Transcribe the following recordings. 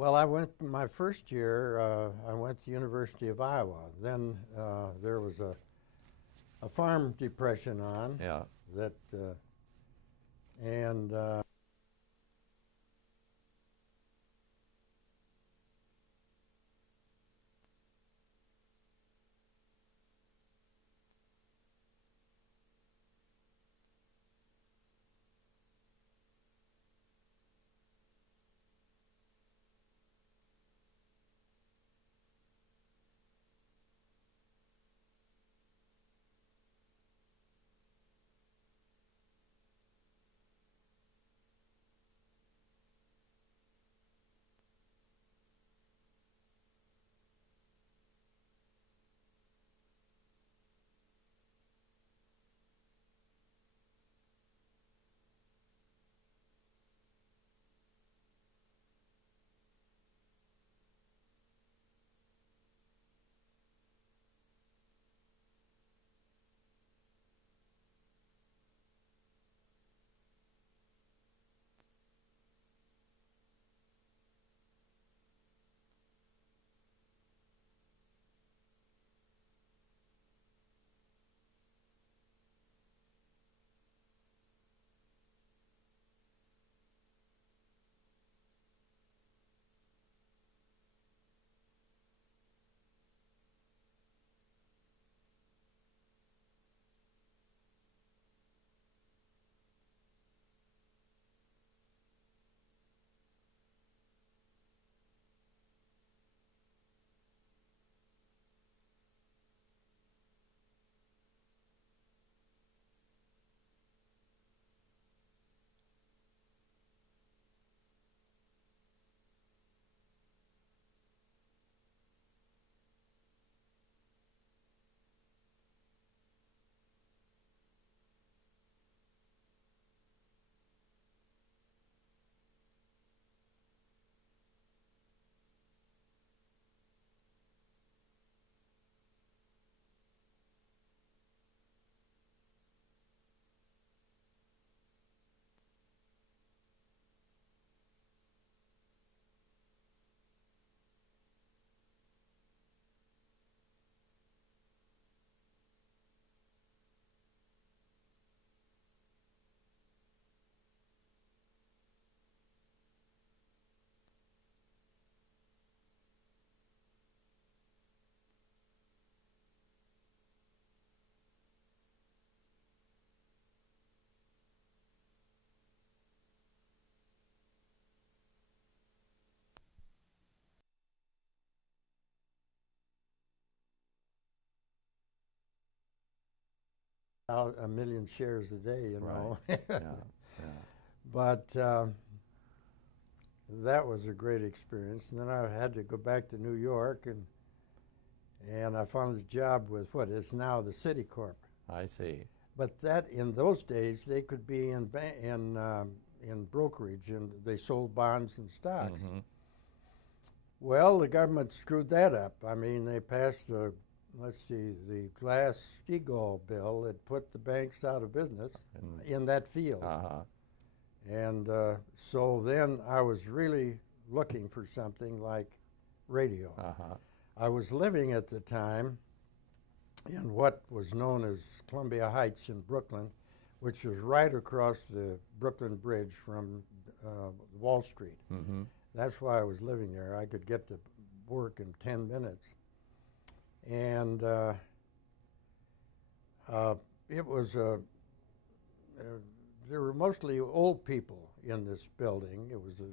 Well, I went my first year. I went to the University of Iowa. Then there was a farm depression on Yeah. that, and out a million shares a day, you know. Right. Yeah. Yeah. But that was a great experience. And then I had to go back to New York, and I found a job with what is now the City Corp. I see. But that in those days they could be in brokerage, and they sold bonds and stocks. Mm-hmm. Well, the government screwed that up. I mean, they passed the Glass-Steagall bill that put the banks out of business in that field. Uh-huh. And so then I was really looking for something like radio. Uh-huh. I was living at the time in what was known as Columbia Heights in Brooklyn, which was right across the Brooklyn Bridge from Wall Street. Mm-hmm. That's why I was living there. I could get to work in 10 minutes. And it was there were mostly old people in this building. It was a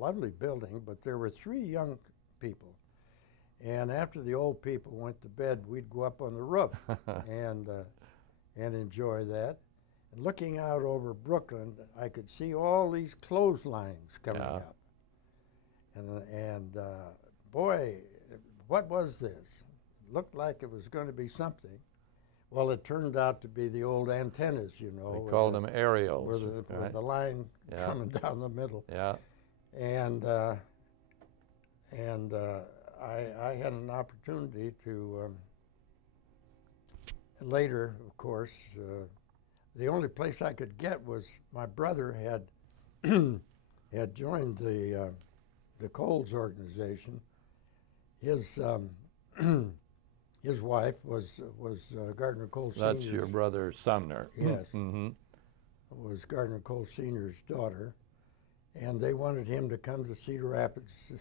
lovely building, but there were 3 young people. And after the old people went to bed, we'd go up on the roof and enjoy that. And looking out over Brooklyn, I could see all these clotheslines coming up. And boy, what was this? It looked like it was going to be something. Well, it turned out to be the old antennas, you know. We called them aerials. With the line coming down the middle. Yeah. And I had an opportunity to, later, of course, the only place I could get was my brother had had joined the the Coles organization. His his wife was Gardner Cole Sr.'s. That's your brother Sumner. Yes. Mm-hmm. Was Gardner Cole Sr.'s daughter, and they wanted him to come to Cedar Rapids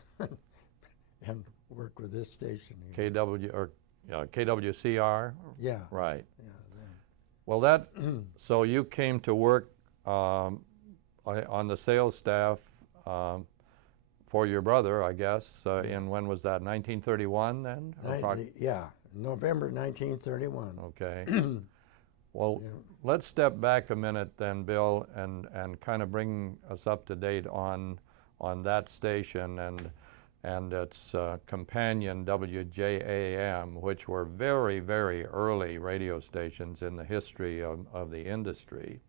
and work with this station here. KWCR. Yeah. Right. Yeah. Well, that so you came to work on the sales staff for your brother, I guess. In when was that? 1931 then? Yeah, November 1931. Okay. Well, Yeah. let's step back a minute then, Bill, and kind of bring us up to date on that station and its companion WJAM, which were very, very early radio stations in the history of the industry.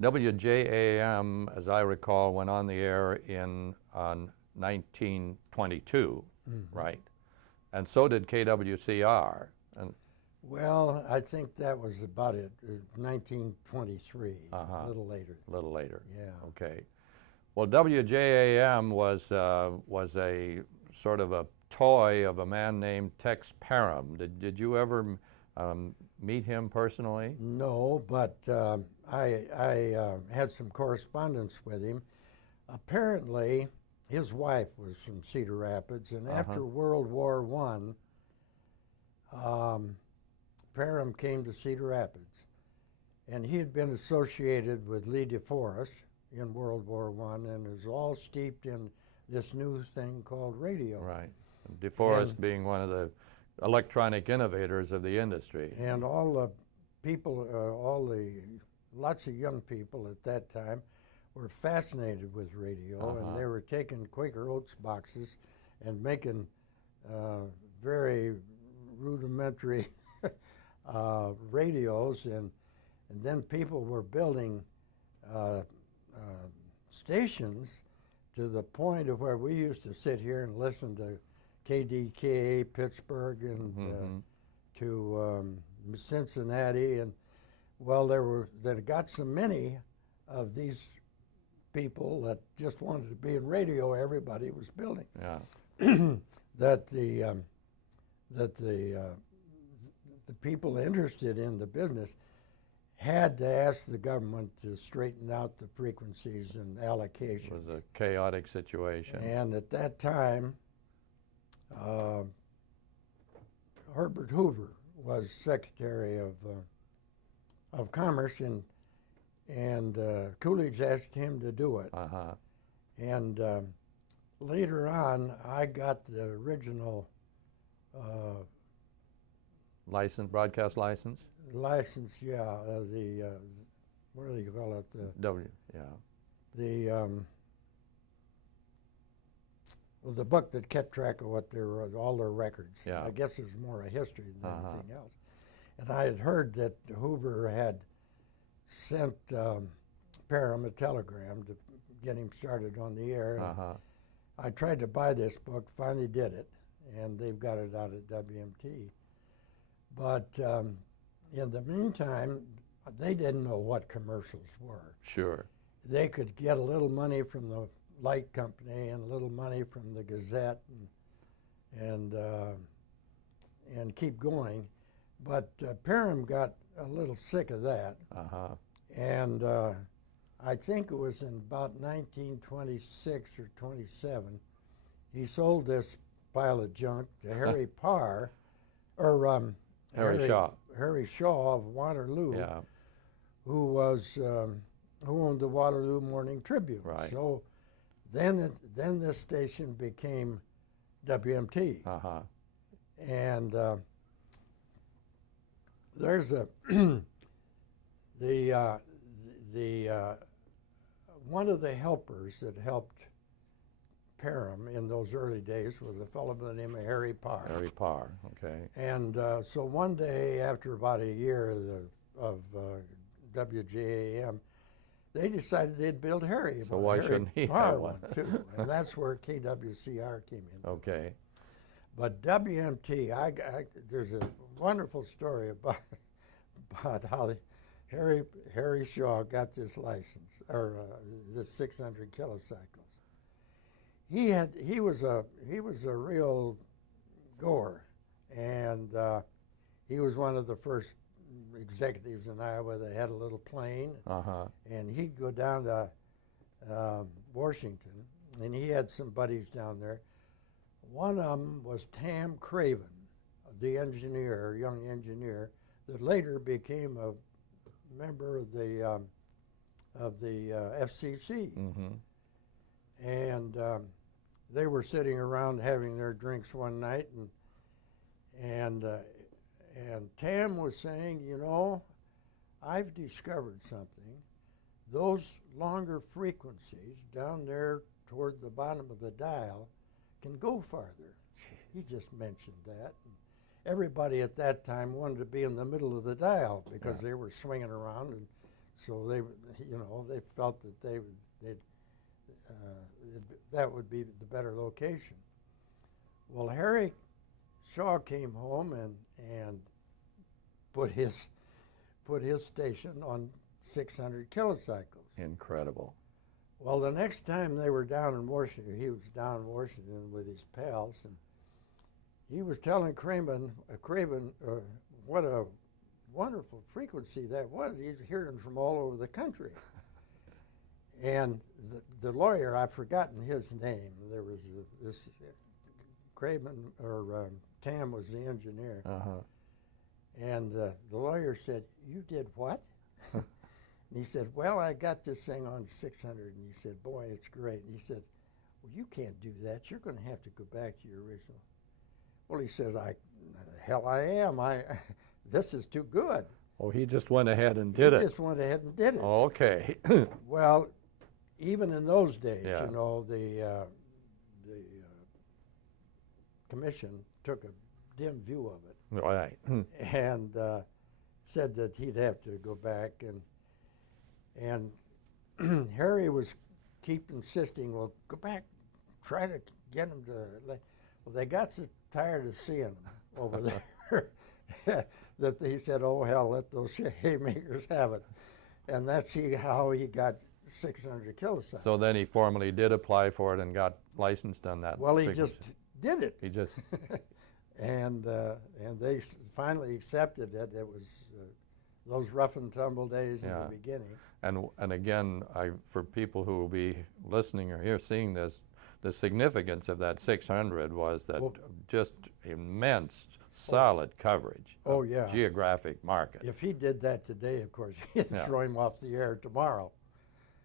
WJAM, as I recall, went on the air in 1922, right? And so did KWCR. And Well, I think that was about it, 1923, Uh-huh. a little later. a little later. Yeah. Okay. Well, WJAM was a sort of a toy of a man named Tex Parham. Did you ever meet him personally? No, but I had some correspondence with him. Apparently, his wife was from Cedar Rapids, and after World War I, Parham came to Cedar Rapids, and he had been associated with Lee DeForest in World War I, and was all steeped in this new thing called radio. Right. DeForest being one of the electronic innovators of the industry. And all the people, lots of young people at that time were fascinated with radio, and they were taking Quaker Oats boxes and making very rudimentary radios, and then people were building stations to the point of where we used to sit here and listen to KDKA Pittsburgh and to Cincinnati, and well, there got so many of these people that just wanted to be in radio. Everybody was building. Yeah. that the people interested in the business had to ask the government to straighten out the frequencies and allocations. It was a chaotic situation. And at that time, Herbert Hoover was Secretary of Commerce, and Coolidge asked him to do it. And later on, I got the original License, broadcast license? license. Yeah, what do you call it? The book that kept track of all their records. Yeah. I guess it was more a history than anything else. And I had heard that Hoover had sent Parham a telegram to get him started on the air. I tried to buy this book, finally did it, and they've got it out at WMT. But in the meantime, they didn't know what commercials were. Sure. They could get a little money from the light company and a little money from the Gazette and keep going. But Parham got a little sick of that. And I think it was in about 1926 or 27, he sold this pile of junk to Harry Parr, or Harry Shaw. Harry Shaw of Waterloo, who owned the Waterloo Morning Tribune. Right. So then this station became WMT. And there's a one of the helpers that helped Parham in those early days was a fellow by the name of Harry Parr. Harry Parr, okay. And so one day, after about a year of WJAM, they decided they'd build Harry. So why shouldn't he have one? Too, and that's where KWCR came in. Okay. But WMT, there's a wonderful story about how Harry Shaw got this license, or the 600 kilocycles. he was a real goer, and he was one of the first executives in Iowa that had a little plane, and he'd go down to Washington, and he had some buddies down there. One of them was Tam Craven, the engineer, young engineer, that later became a member of the FCC. And they were sitting around having their drinks one night, and Tam was saying, you know, I've discovered something. Those longer frequencies down there toward the bottom of the dial can go farther. He just mentioned that. Everybody at that time wanted to be in the middle of the dial because they were swinging around, and so they, you know, they felt that that would be the better location. Well, Harry Shaw came home and put his station on 600 kilocycles. Incredible. Well, the next time they were down in Washington, he was down in Washington with his pals, and he was telling Craven what a wonderful frequency that was. He's hearing from all over the country. And the lawyer, I've forgotten his name. There was this Craven, or Tam was the engineer. And the lawyer said, "You did what?" And he said, "Well, I got this thing on 600. And he said, "Boy, it's great." And he said, "Well, you can't do that. You're going to have to go back to your original." Well, he says, "Hell, I am. This is too good." Oh, he just went ahead and did it. He just went ahead and did it. Okay. Well, even in those days, Yeah. you know, the commission took a dim view of it. Right. And said that he'd have to go back, and Harry was keep insisting, "Well, go back, try to get him to." Well, they got so tired of seeing him over there that he said, "Oh hell, let those haymakers have it," and that's how he got 600 kilocycles. So then he formally did apply for it and got licensed on that. Well, he just did it. He just. And they finally accepted it. It was those rough and tumble days in the beginning. And again, for people who will be listening or seeing this, the significance of that 600 was that just immense, solid coverage. Oh yeah. Geographic market. If he did that today, of course, he'd throw him off the air tomorrow.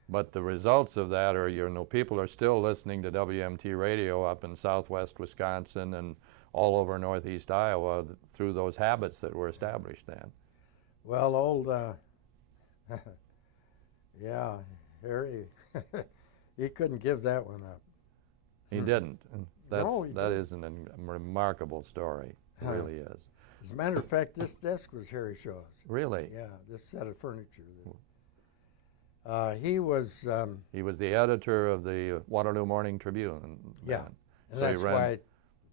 But the results of that are, you know, people are still listening to WMT radio up in southwest Wisconsin and all over northeast Iowa through those habits that were established then. Well, old, yeah, Harry, he couldn't give that one up. He didn't. And that didn't. is a remarkable story. It really is. As a matter of fact, this desk was Harry Shaw's. Really? Yeah, this set of furniture. He was the editor of the Waterloo Morning Tribune. Yeah, and so that's why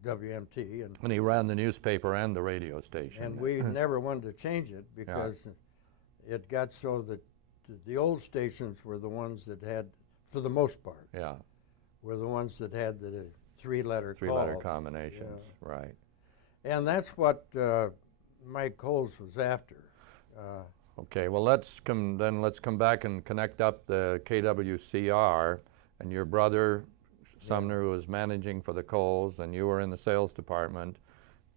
WMT. And he ran the newspaper and the radio station. And we never wanted to change it because it got so that the old stations were the ones that had, for the most part, were the ones that had the three-letter combinations, right. And that's what Mike Coles was after. Okay, well let's come back and connect up the KWCR, and your brother Sumner, who was managing for the Coles, and you were in the sales department,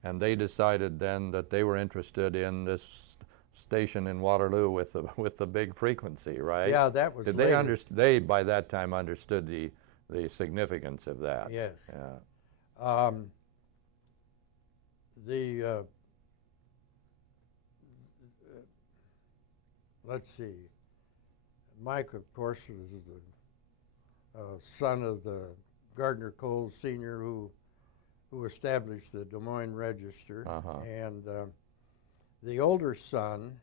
and they decided then that they were interested in this station in Waterloo with the big frequency, right? Yeah, that was. Did they they by that time understood the significance of that? Yes. Yeah. Let's see. Mike, of course, was the son of the Gardner Coles Sr. who established the Des Moines Register, and the older son,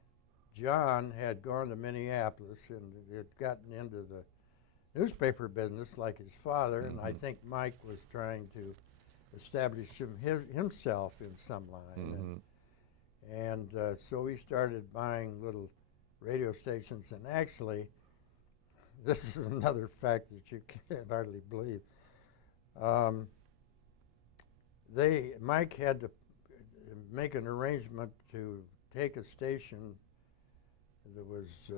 John, had gone to Minneapolis and had gotten into the newspaper business like his father, and I think Mike was trying to establish himself in some line, and so he started buying little radio stations, and actually, this is another fact that you can't hardly believe. Um, Mike had to make an arrangement to take a station that was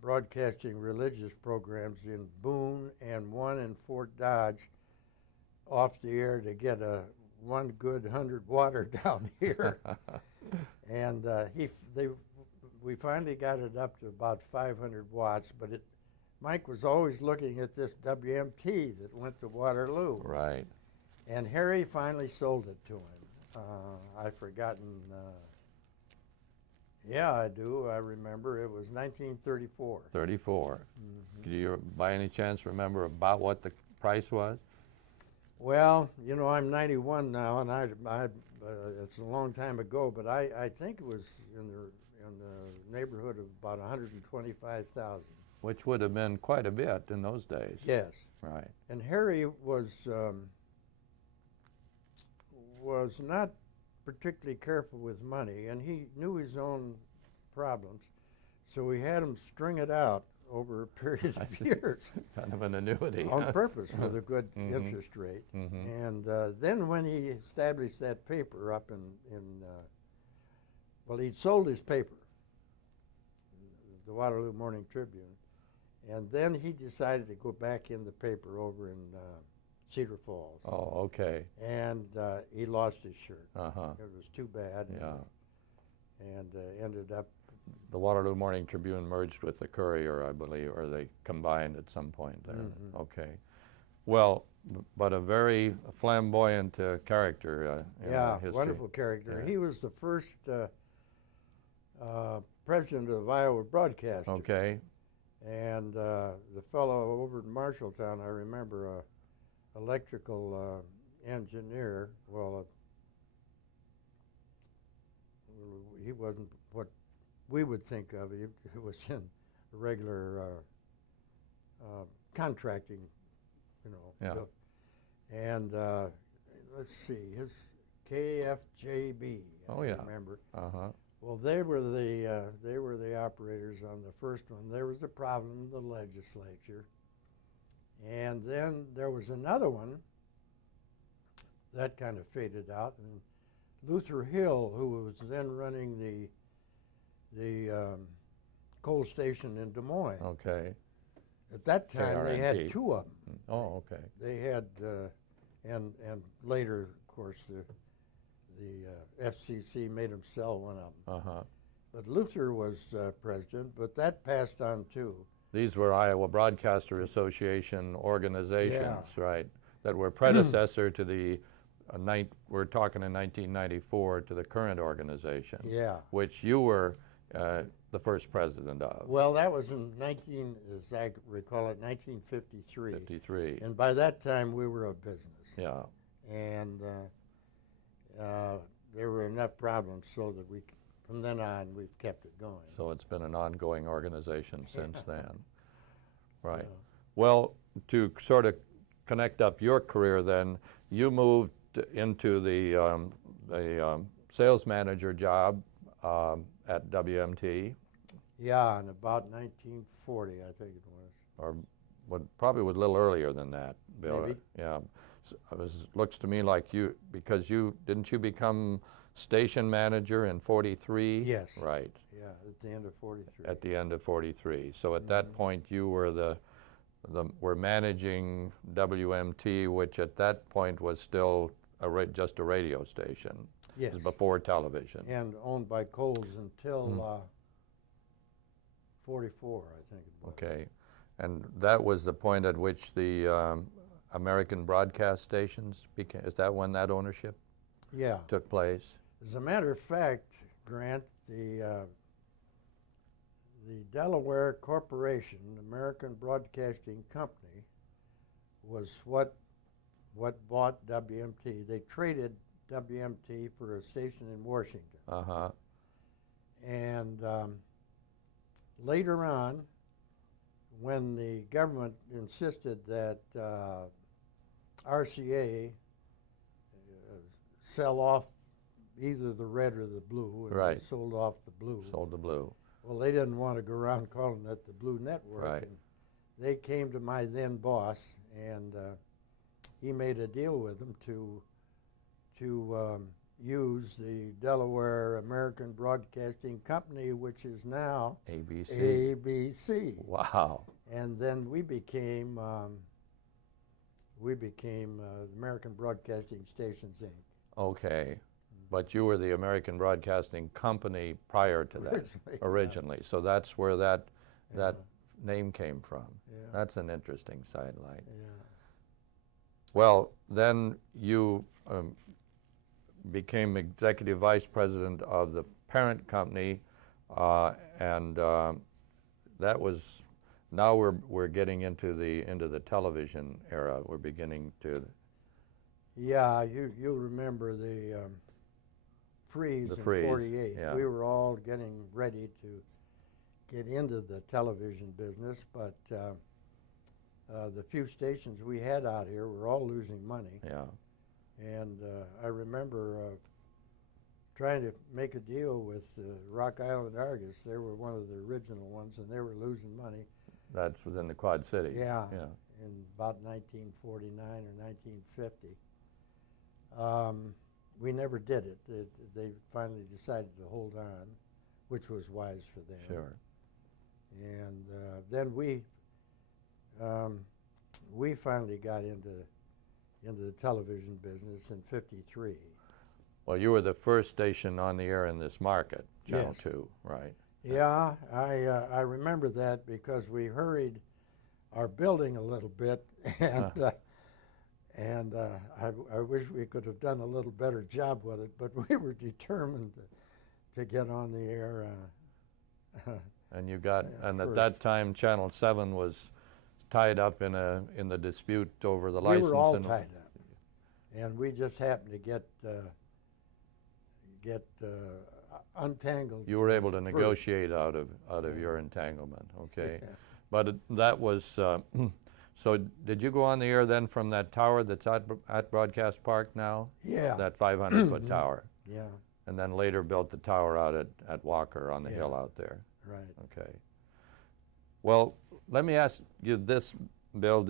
broadcasting religious programs in Boone and one in Fort Dodge off the air to get one good 100 water down here. And we finally got it up to about 500 watts, but Mike was always looking at this WMT that went to Waterloo. Right. And Harry finally sold it to him. I've forgotten. Yeah, I do. I remember. It was 1934. 34. Mm-hmm. Do you, by any chance, remember about what the price was? Well, you know, I'm 91 now, and it's a long time ago, but I think it was in the neighborhood of about 125,000. Which would have been quite a bit in those days. Yes. Right. And Harry was not particularly careful with money, and he knew his own problems, so we had him string it out over a period of years. Kind of an annuity. On purpose for the good interest rate. Mm-hmm. And then when he established that paper up well, he'd sold his paper, the Waterloo Morning Tribune, and then he decided to go back in the paper over in Cedar Falls. Oh, okay. And he lost his shirt. Uh-huh. It was too bad. Yeah. And ended up. The Waterloo Morning Tribune merged with the Courier, I believe, or they combined at some point there. Mm-hmm. Okay. Well, but a very flamboyant character in history. Wonderful character. Yeah. He was the first president of Iowa Broadcasters. Okay. And the fellow over in Marshalltown, I remember, electrical engineer. Well, he wasn't what we would think of. He was in regular contracting, you know. Yeah. And let's see, his KFJB. Oh, yeah. I remember. Uh-huh. Well, they were the operators on the first one. There was a problem in the legislature, and then there was another one that kind of faded out. And Luther Hill, who was then running the coal station in Des Moines. Okay. At that time, they had two of them. Oh, okay. They had, and later, of course, the FCC made him sell one of them. Uh-huh. But Luther was president, but that passed on too. These were Iowa Broadcaster Association organizations, right, that were predecessor to the, we're talking in 1994, to the current organization, which you were the first president of. Well, that was in as I recall it, 1953. 53. And by that time, we were a business. Yeah. And there were enough problems so that from then on, we've kept it going. So it's been an ongoing organization since then. Right. Yeah. Well, to sort of connect up your career then, you moved into the sales manager job at WMT. Yeah, in about 1940, I think it was. Or probably was a little earlier than that, Bill. Maybe. Yeah. So looks to me like because didn't you become station manager in 43? Yes. Right. Yeah, at the end of 43. At the end of 43. So at that point you were were managing WMT, which at that point was still just a radio station. Yes. It was before television. And owned by Coles until 44, I think it was. Okay. And that was the point at which the American broadcast stations became, is that when that ownership took place? As a matter of fact, Grant, the Delaware Corporation, American Broadcasting Company, was what bought WMT. They traded WMT for a station in Washington. Uh-huh. And later on, when the government insisted that RCA sell off either the red or the blue, and right. they sold off the blue. Sold the blue. Well, they didn't want to go around calling it the Blue Network. Right. And they came to my then boss, and he made a deal with them to use the Delaware American Broadcasting Company, which is now ABC. ABC. Wow. And then we became American Broadcasting Stations Inc. Okay. But you were the American Broadcasting Company prior to that, originally. So that's where that name came from. Yeah. That's an interesting sidelight. Yeah. Well, then you became executive vice president of the parent company, and that was. Now we're getting into the television era. We're beginning to. Yeah, you'll remember the freeze in '48. Yeah. We were all getting ready to get into the television business, but the few stations we had out here were all losing money. Yeah. And I remember trying to make a deal with Rock Island Argus. They were one of the original ones, and they were losing money. That's within the Quad Cities. Yeah. Yeah. In about 1949 or 1950. We never did it. They finally decided to hold on, which was wise for them. Sure. And then we finally got into the television business in '53. Well, you were the first station on the air in this market, Channel Yes. 2, right? Yeah, I remember that because we hurried our building a little bit, and I wish we could have done a little better job with it, but we were determined to get on the air. And you got, and at first. that time, Channel 7 was tied up in the dispute over the license. We were all tied up, and we just happened to get untangled. You were able to first. negotiate out of your entanglement, okay? Yeah. But that was, so did you go on the air then from that tower that's at Broadcast Park now? Yeah. That 500-foot tower? Yeah, And then later built the tower out at Walker on the Yeah. hill out there? right. Okay. Well, let me ask you this, Bill.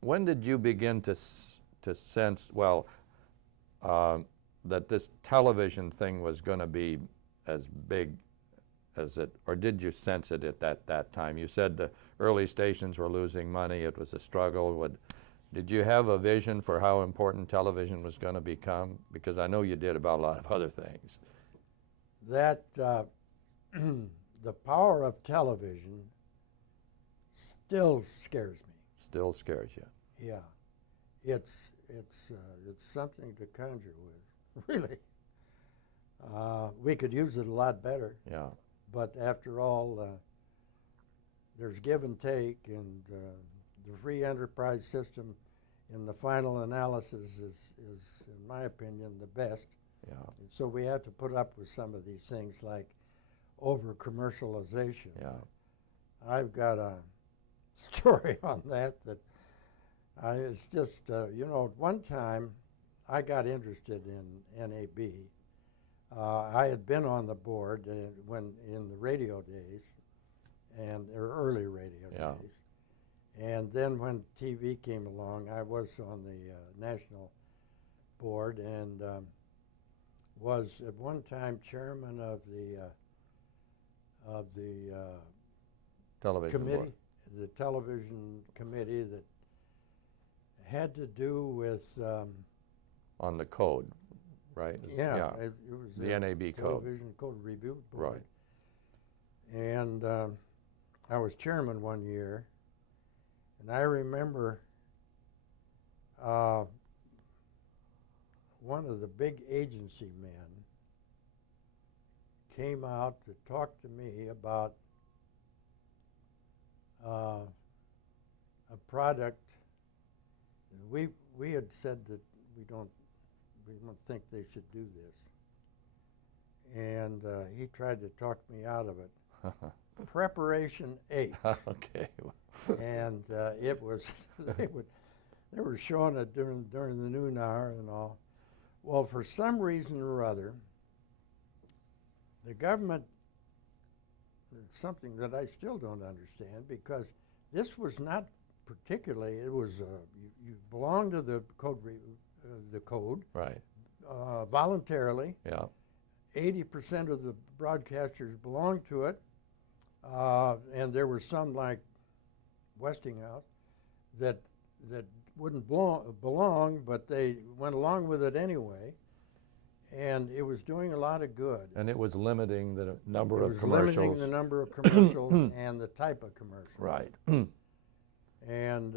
When did you begin to sense, well, that this television thing was going to be as big as it, or did you sense it at that time? You said the early stations were losing money. It was a struggle. Did you have a vision for how important television was going to become? Because I know you did about a lot of other things. That the power of television still scares me. Still scares you. Yeah, it's something to conjure with, really. We could use it a lot better. Yeah. But after all, there's give and take, and the free enterprise system, in the final analysis, is in my opinion, the best. Yeah. And so we have to put up with some of these things like over-commercialization. Yeah. I've got a story on that it's just, one time I got interested in NAB. I had been on the board when in the radio days, and early radio Yeah. days. And then when TV came along, I was on the national board and was at one time chairman of the Television committee, board. the television committee that had to do with On the code, right? it was The NAB code. Television Code Review Board. Right. And I was chairman one year, and I remember one of the big agency men came out to talk to me about a product. And we had said that we don't think they should do this. And he tried to talk me out of it. Preparation H. Okay. And it was, they were showing it during the noon hour and all. Well, for some reason or other, the government, it's something that I still don't understand, because this was not particularly, it was you belonged to the code Right. voluntarily. Yeah. 80% of the broadcasters belonged to it, and there were some like Westinghouse that wouldn't belong, but they went along with it anyway, and it was doing a lot of good. And it was limiting the number It of was commercials. limiting the number of commercials and the type of commercials. Right. And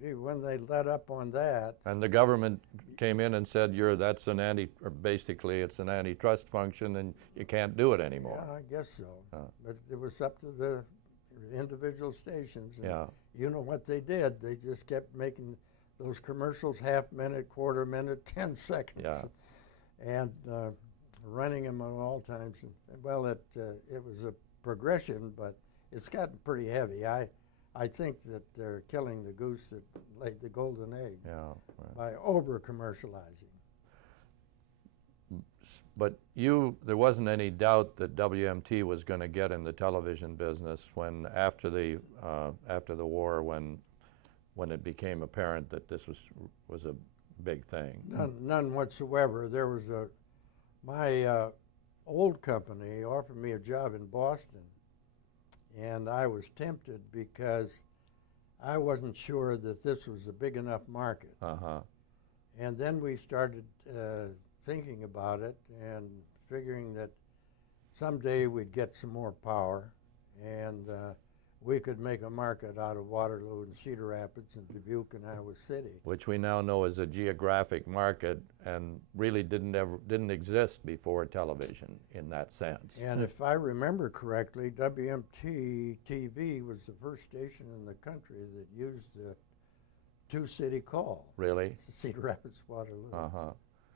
when they let up on that, And the government came in and said, that's an basically it's an antitrust function and you can't do it anymore. yeah, I guess so. But it was up to the individual stations. And Yeah. you know what they did? They just kept making those commercials half minute, quarter minute, 10 seconds. Yeah. And running them on all times. And, well, it was a progression, but it's gotten pretty heavy. I think that they're killing the goose that laid the golden egg Yeah. Right. by over-commercializing. But there wasn't any doubt that WMT was going to get in the television business when after the war, when it became apparent that this was a big thing. None whatsoever. There was my old company offered me a job in Boston, and I was tempted because I wasn't sure that this was a big enough market. Uh-huh. And then we started thinking about it and figuring that someday we'd get some more power, and we could make a market out of Waterloo and Cedar Rapids and Dubuque and Iowa City. Which we now know is a geographic market and really didn't exist before television in that sense. And if I remember correctly, WMT TV was the first station in the country that used the two-city call. Really? Cedar Rapids, Waterloo. Uh-huh.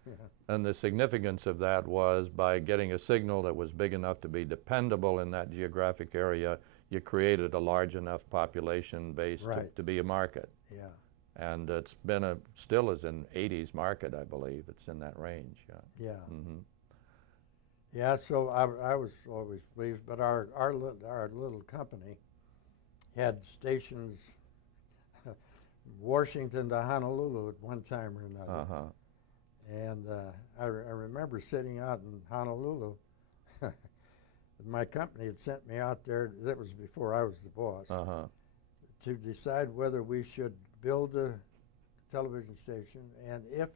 Yeah. And the significance of that was by getting a signal that was big enough to be dependable in that geographic area, you created a large enough population base Right. to be a market. Yeah. And it's been still is an 80s market, I believe. It's in that range. Yeah. Yeah. Mm-hmm. Yeah, so I was always pleased, but our little company had stations Washington to Honolulu at one time or another. Uh-huh. And I remember sitting out in Honolulu. My company had sent me out there, that was before I was the boss, Uh-huh. to decide whether we should build a television station, and if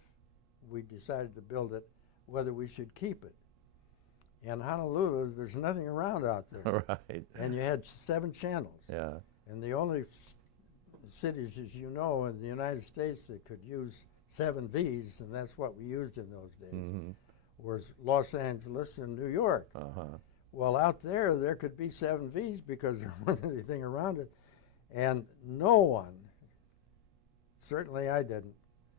we decided to build it, whether we should keep it. In Honolulu, there's nothing around out there. Right. And you had 7 channels. Yeah. And the only cities, as you know, in the United States that could use 7 Vs, and that's what we used in those days, Mm-hmm. was Los Angeles and New York. Uh-huh. Well, out there could be 7 Vs because there wasn't anything around it. And no one, certainly I didn't,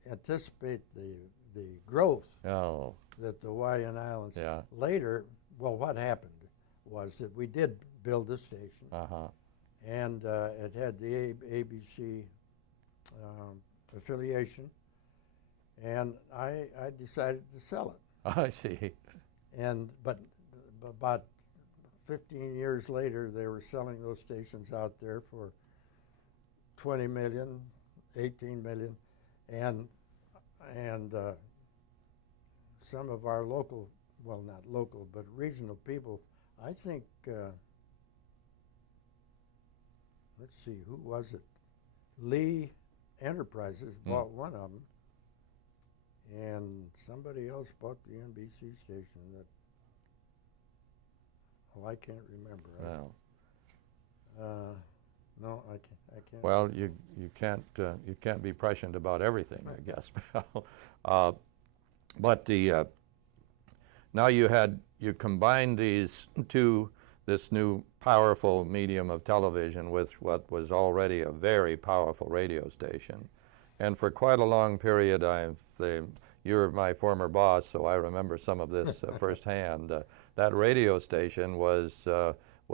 anticipate the growth Oh. that the Hawaiian Islands. Yeah. Later, well, what happened was that we did build a station, Uh-huh. and it had the ABC affiliation, and I decided to sell it. I see. But about 15 years later, they were selling those stations out there for 20 million, 18 million, and some of our local, well, not local, but regional people, I think, let's see, who was it? Lee Enterprises bought one of them, and somebody else bought the NBC station that, oh, I can't remember. Well. No, I can't. Well, you can't be prescient about everything, I guess. But now you combine these two, this new powerful medium of television with what was already a very powerful radio station, and for quite a long period, you're my former boss, so I remember some of this firsthand. That radio station was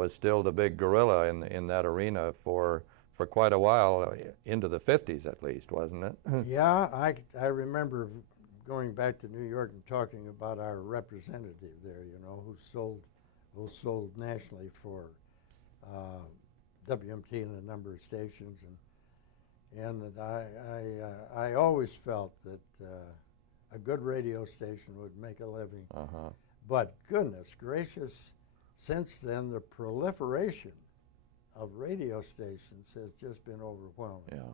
still the big gorilla in that arena for quite a while, into the 50s at least, wasn't it? Yeah, I remember going back to New York and talking about our representative there, you know, who sold nationally for WMT and a number of stations, And that I always felt that a good radio station would make a living. Uh-huh. But goodness gracious, since then the proliferation of radio stations has just been overwhelming. Yeah.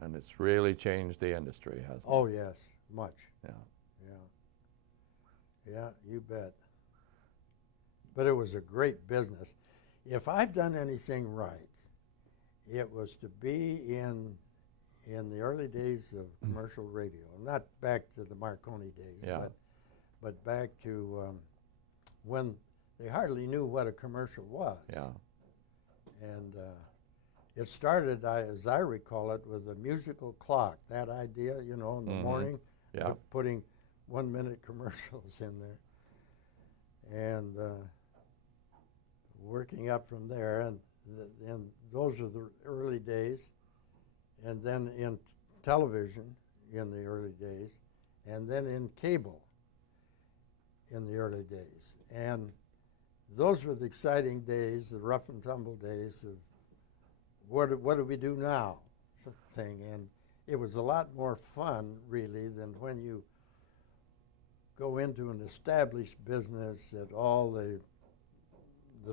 And it's really changed the industry, hasn't it? Oh yes, much. Yeah. Yeah, you bet. But it was a great business. If I've done anything right, it was to be in the early days of commercial radio. Not back to the Marconi days, Yeah. but back to when they hardly knew what a commercial was. Yeah. And it started, as I recall it, with a musical clock. That idea, in the Mhm. morning, Yeah. putting 1-minute commercials in there, and working up from there. And those are the early days. And then in television in the early days, and then in cable in the early days. And those were the exciting days, the rough and tumble days of what do we do now thing. And it was a lot more fun, really, than when you go into an established business that all the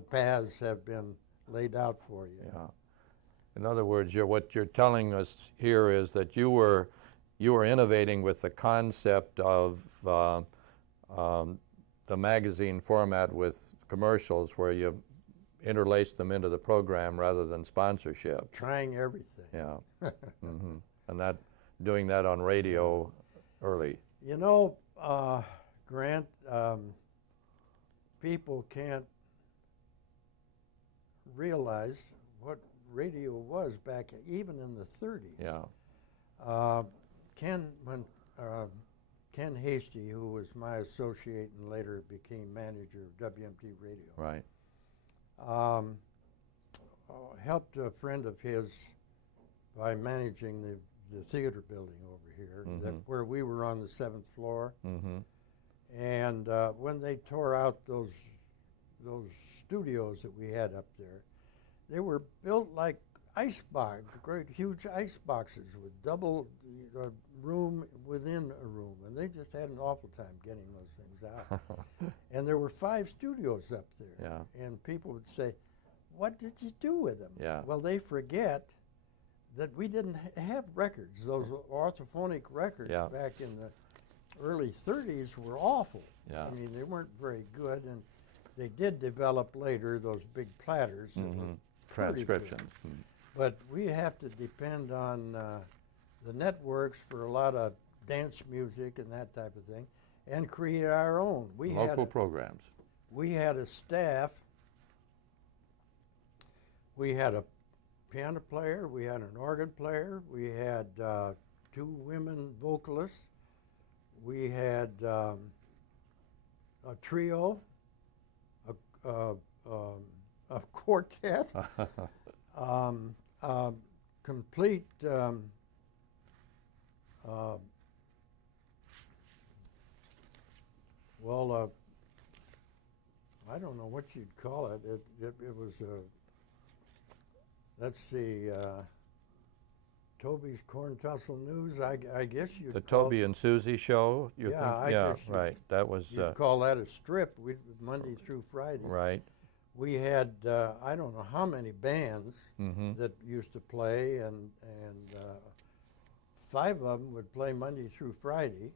paths have been laid out for you. Yeah. In other words, what you're telling us here is that you were innovating with the concept of the magazine format with commercials, where you interlace them into the program rather than sponsorship. Trying everything. Yeah. Mm-hmm. And doing that on radio early. Grant, people can't realize what radio was back even in the 30s. Yeah. Ken Hasty, who was my associate and later became manager of WMT Radio, Right. helped a friend of his by managing the theater building over here, where we were on the 7th floor. Mm-hmm. And when they tore out those studios that we had up there, they were built like great huge ice boxes with double room within a room, and they just had an awful time getting those things out. And there were 5 studios up there. Yeah. And people would say, "What did you do with them?" Yeah. Well, they forget that we didn't have records. Those orthophonic records Yeah. back in the early 30s were awful. Yeah. I mean, they weren't very good, and they did develop later those big platters that were pretty good. Transcriptions. But we have to depend on the networks for a lot of dance music and that type of thing, and create our own. Local programs. We had a staff. We had a piano player, we had an organ player, we had 2 women vocalists, we had a trio, a quartet, complete I don't know what you'd call it. It was let's see, Toby's Corn Tussle News, I guess you'd The call Toby and Susie show, you Yeah, think? I Yeah, guess right. That was you'd call that a strip. Monday through Friday. right. We had I don't know how many bands Mm-hmm. that used to play, and 5 of them would play Monday through Friday.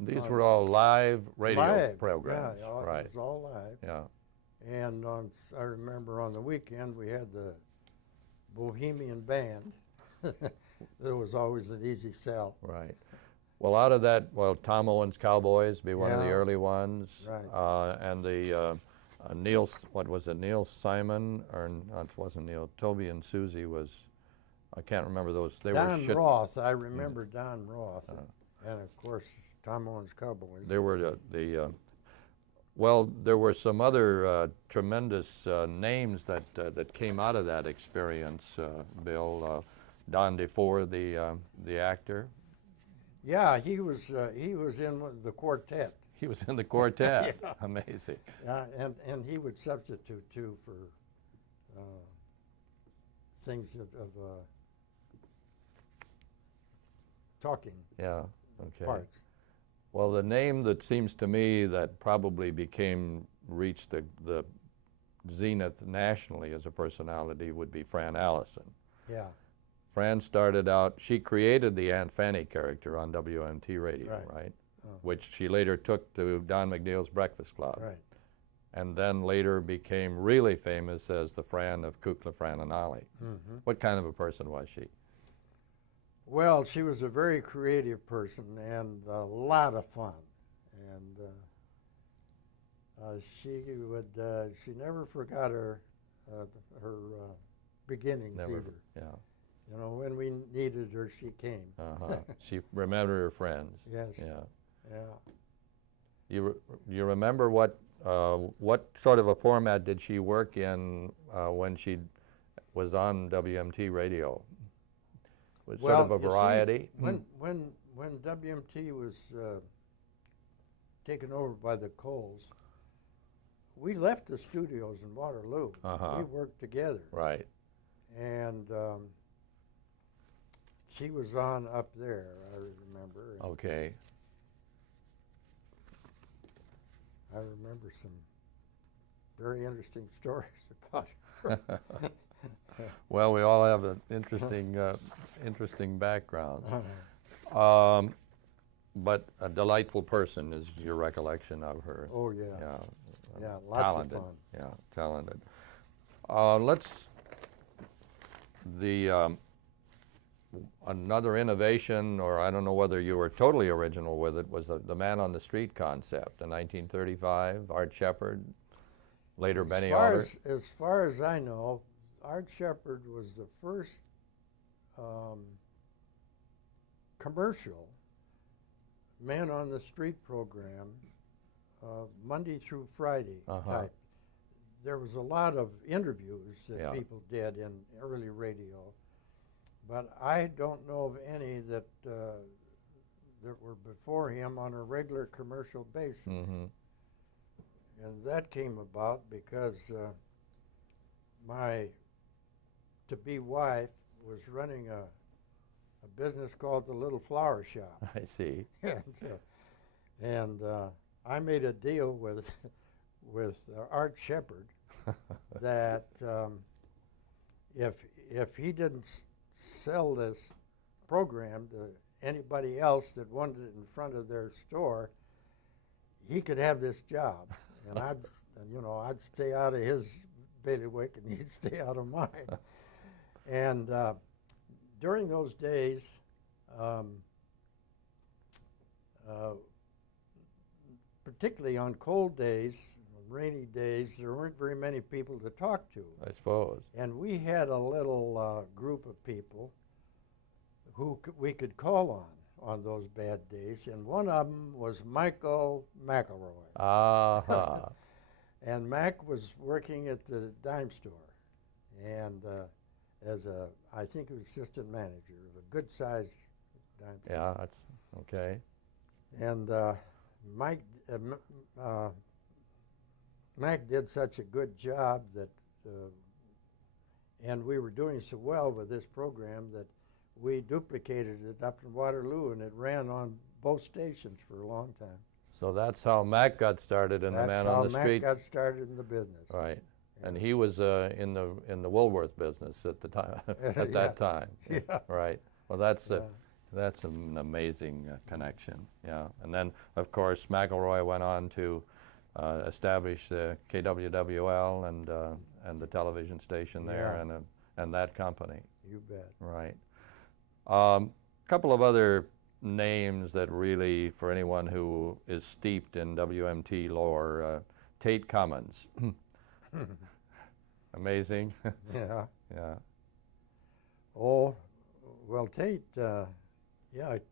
These were all live radio Live, programs, yeah, right? It was all live. Yeah. And I remember on the weekend we had the Bohemian Band. There was always an easy sell. Right. Well, out of that, Tom Owens Cowboys be one of the Yeah. early ones, Right. and the Neil, what was it? Neil Simon, or it wasn't Neil. Toby and Susie was, I can't remember those. They Don were Roth, I remember Don Roth, and of course Tom Owens Cowboys. They were well, there were some other tremendous names that came out of that experience, Bill. Don DeFore, the actor. Yeah, he was in the quartet. He was in the quartet. Yeah. Amazing. Yeah, and he would substitute too for things of talking Yeah, okay. parts. Well, the name that seems to me that probably reached the zenith nationally as a personality would be Fran Allison. Yeah, Fran started out, she created the Aunt Fanny character on WMT radio, right? Oh. Which she later took to Don McNeil's Breakfast Club. right. And then later became really famous as the Fran of Kukla, Fran and Ollie. Mm-hmm. What kind of a person was she? Well, she was a very creative person and a lot of fun. And she never forgot her beginnings Never, either. yeah. You know, when we needed her, she came. Uh-huh. She remembered her friends. Yes. Yeah. Yeah. You remember what sort of a format did she work in when she was on WMT radio? Was sort of a variety? See, when WMT was taken over by the Coles, we left the studios in Waterloo. Uh-huh. We worked together. Right. And she was on up there, I remember. Okay. I remember some very interesting stories about her. Well, we all have an interesting backgrounds. But a delightful person is your recollection of her. Oh, yeah. Yeah. Yeah, lots Talented. of fun. Yeah, talented. Another innovation, or I don't know whether you were totally original with it, was the man on the street concept in 1935, Art Shepard, later Benny Alder. As far as I know, Art Shepard was the first commercial man on the street program, Monday through Friday type. There was a lot of interviews that people did in early radio, but I don't know of any that were before him on a regular commercial basis. Mm-hmm. And that came about because my to-be wife was running a business called the Little Flower Shop. I see. and I made a deal with Art Shepard that if he didn't sell this program to anybody else that wanted it in front of their store, he could have this job, and I'd stay out of his bailiwick and he'd stay out of mine. And during those days, particularly on cold days, rainy days, there weren't very many people to talk to. I suppose. And we had a little group of people who we could call on those bad days, and one of them was Michael McElroy. Ah. And Mac was working at the dime store, and as I think he was assistant manager of a good-sized dime store. Yeah, that's okay. And Mac did such a good job that, and we were doing so well with this program that we duplicated it up in Waterloo, and it ran on both stations for a long time. So that's how Mac got started in the man on the street. That's how Mac got started in the business. Right. Yeah. And he was in the Woolworth business at the time. At that time. Yeah. Right. Well, that's an amazing connection. Yeah. And then, of course, McElroy went on to establish the KWWL and the television station there, and that company. You bet. Right. Couple of other names that really, for anyone who is steeped in WMT lore, Tate Cummins. Amazing. Yeah. Yeah. Oh, well, Tate,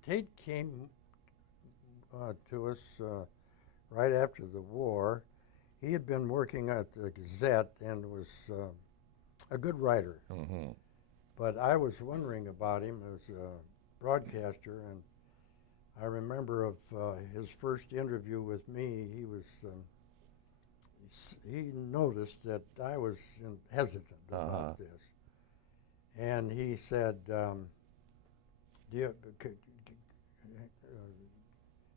Tate came to us right after the war. He had been working at the Gazette and was a good writer. Mm-hmm. But I was wondering about him as a broadcaster, and I remember of his first interview with me, he noticed that I was hesitant about this. And he said,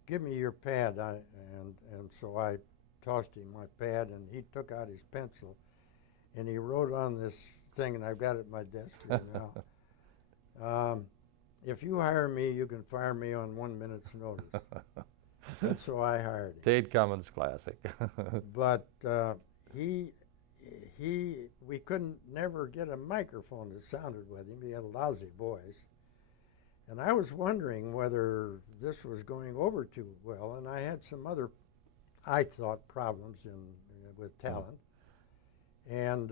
give me your pad. And so I tossed him my pad, and he took out his pencil, and he wrote on this thing, and I've got it at my desk here now. If you hire me, you can fire me on 1 minute's notice. And so I hired him. Tate Cummins classic. But we couldn't never get a microphone that sounded with him. He had a lousy voice. And I was wondering whether this was going over too well, and I had some other, I thought, problems with talent. And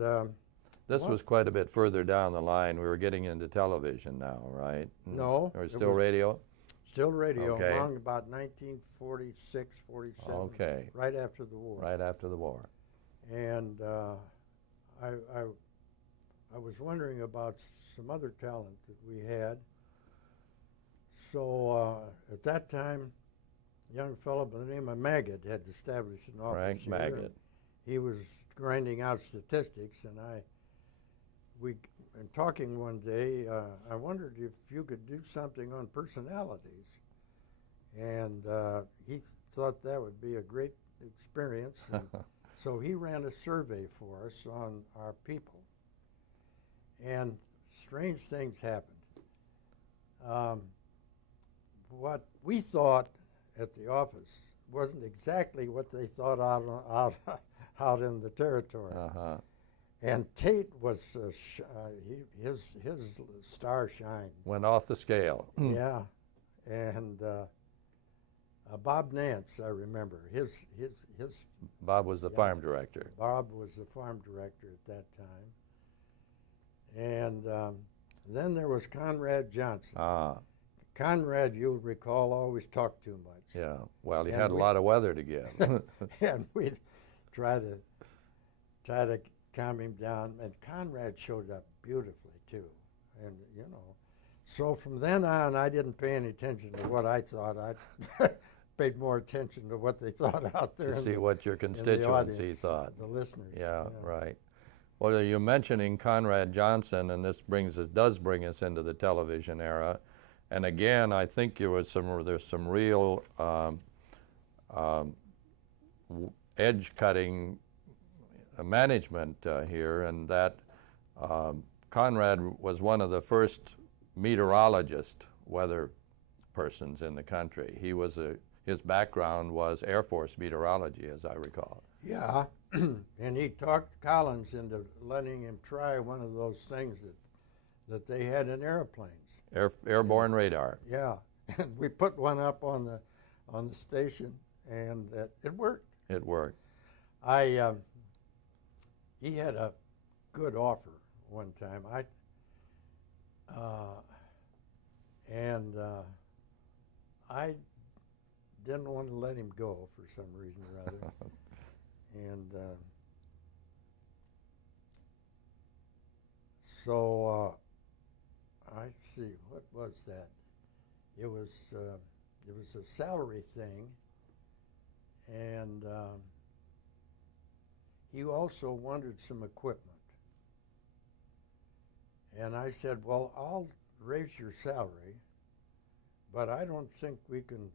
this was quite a bit further down the line. We were getting into television now, right? No. Or still radio? Still radio, Okay. along about 1946, 47. Okay. Right after the war. Right after the war. And I was wondering about some other talent that we had. So at that time, a young fellow by the name of Maggott had established an office Frank here. Maggott. He was grinding out statistics, and in talking one day, I wondered if you could do something on personalities. And he thought that would be a great experience. And so he ran a survey for us on our people. And strange things happened. What we thought at the office wasn't exactly what they thought out in the territory. Uh-huh. And Tate was, his star shined. Went off the scale. Yeah. And Bob Nance, I remember, his Bob was the farm director. Bob was the farm director at that time. And then there was Conrad Johnson. Ah, Conrad, you'll recall, always talked too much. yeah. Well, he And had a lot of weather to give. And we'd try to calm him down. And Conrad showed up beautifully, too. And, you know, so from then on, I didn't pay any attention to what I thought. I paid more attention to what they thought out there. To see what your constituency thought. The listeners. Yeah, right. Well, you're mentioning Conrad Johnson, and this does bring us into the television era. And again, I think there's some real edge-cutting management here, and that Conrad was one of the first meteorologist weather persons in the country. His background was Air Force meteorology, as I recall. Yeah, and he talked Collins into letting him try one of those things that they had in airplanes. Airborne radar. Yeah, and we put one up on the station, and it worked. It worked. He had a good offer one time. I didn't want to let him go for some reason or other. And so I see, what was that? It was a salary thing, and he also wanted some equipment. And I said, well, I'll raise your salary, but I don't think we can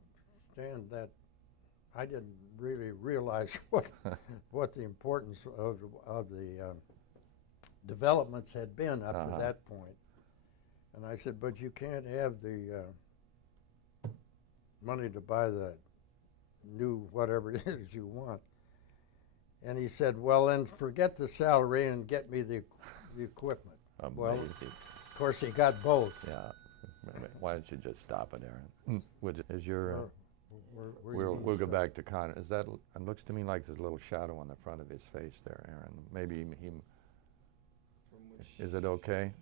stand that. I didn't really realize what the importance of the developments had been up to that point. And I said, but you can't have the money to buy the new whatever it is you want. And he said, well, then forget the salary and get me the equipment. Amazing. Well, of course, he got both. Yeah. Why don't you just stop it, Aaron? Is your We'll go back to Con. Is that? It looks to me like there's a little shadow on the front of his face there, Aaron. Maybe he. Is it okay?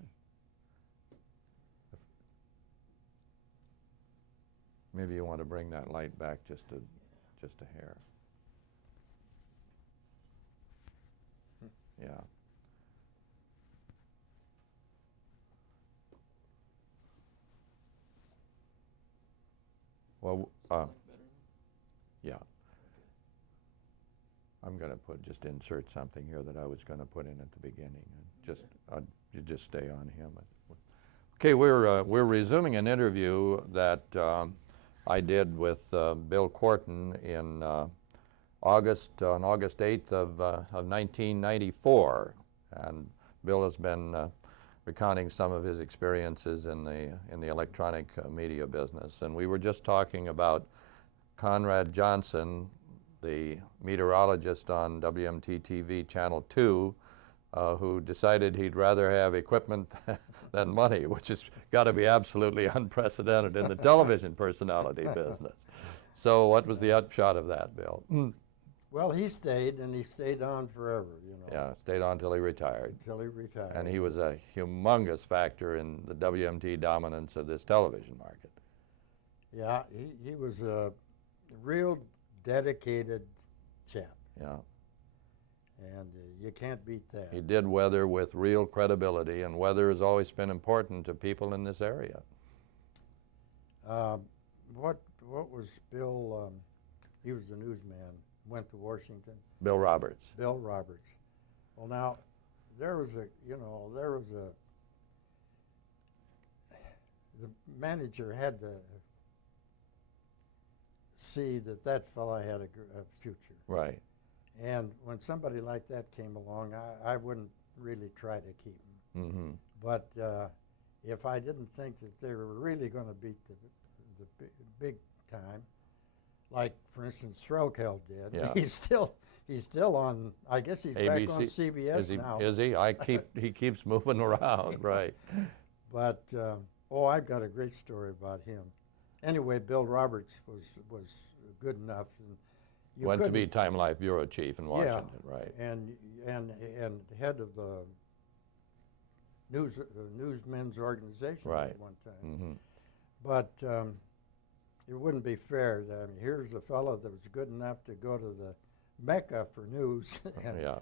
Maybe you want to bring that light back just a hair. Yeah. Well, yeah. I'm going to just insert something here that I was going to put in at the beginning. You just stay on him. Okay, we're resuming an interview that I did with Bill Quarton in on August 8th of 1994, and Bill has been recounting some of his experiences in the electronic media business. And we were just talking about Conrad Johnson, the meteorologist on WMT-TV Channel 2, who decided he'd rather have equipment than money, which has got to be absolutely unprecedented in the television personality business. So what was the upshot of that, Bill? Well, he stayed, and he stayed on forever, you know. Yeah, stayed on till he retired. Until he retired. And he was a humongous factor in the WMT dominance of this television market. Yeah, he was a real dedicated chap. Yeah. And you can't beat that. He did weather with real credibility, and weather has always been important to people in this area. What was Bill? He was the newsman. Went to Washington. Bill Roberts. Bill Roberts. Well, now there was a the manager had to see that fellow had a future. Right. And when somebody like that came along, I wouldn't really try to keep him. Mm-hmm. But if I didn't think that they were really going to beat the big time, like for instance Threlkeld did, yeah. he's still on. I guess he's ABC, back on CBS now. Is he? He keeps moving around, right? But I've got a great story about him. Anyway, Bill Roberts was good enough. And you went to be Time Life bureau chief in Washington, yeah, right? And head of the newsmen's organization right. at one time. Mm-hmm. But it wouldn't be fair. I mean, here's a fellow that was good enough to go to the Mecca for news, and, yeah.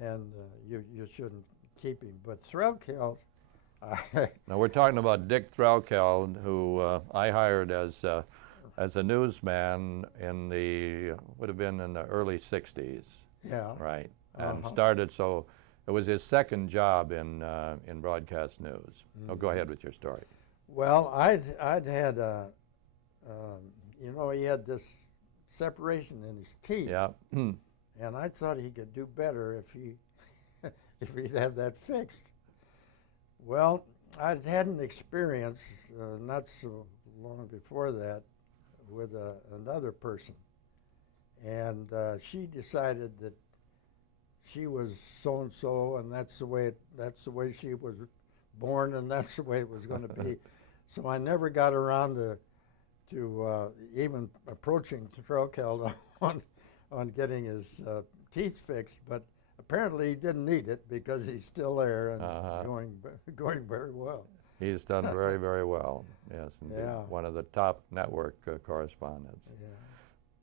And you shouldn't keep him. But Threlkeld. Now we're talking about Dick Threlkeld, who I hired as a newsman in would have been in the early '60s. Yeah. Right. And started, so it was his second job in broadcast news. Mm-hmm. Oh, go ahead with your story. Well, I'd had he had this separation in his teeth. Yeah. And I thought he could do better if he'd have that fixed. Well, I'd had an experience not so long before that with another person, and she decided that she was so and so, and that's the way she was born, and that's the way it was going to be. So I never got around to even approaching Threlkeld on getting his teeth fixed, but apparently he didn't need it because he's still there and going very well. He's done very, very well. Yes, indeed. Yeah. One of the top network correspondents. Yeah.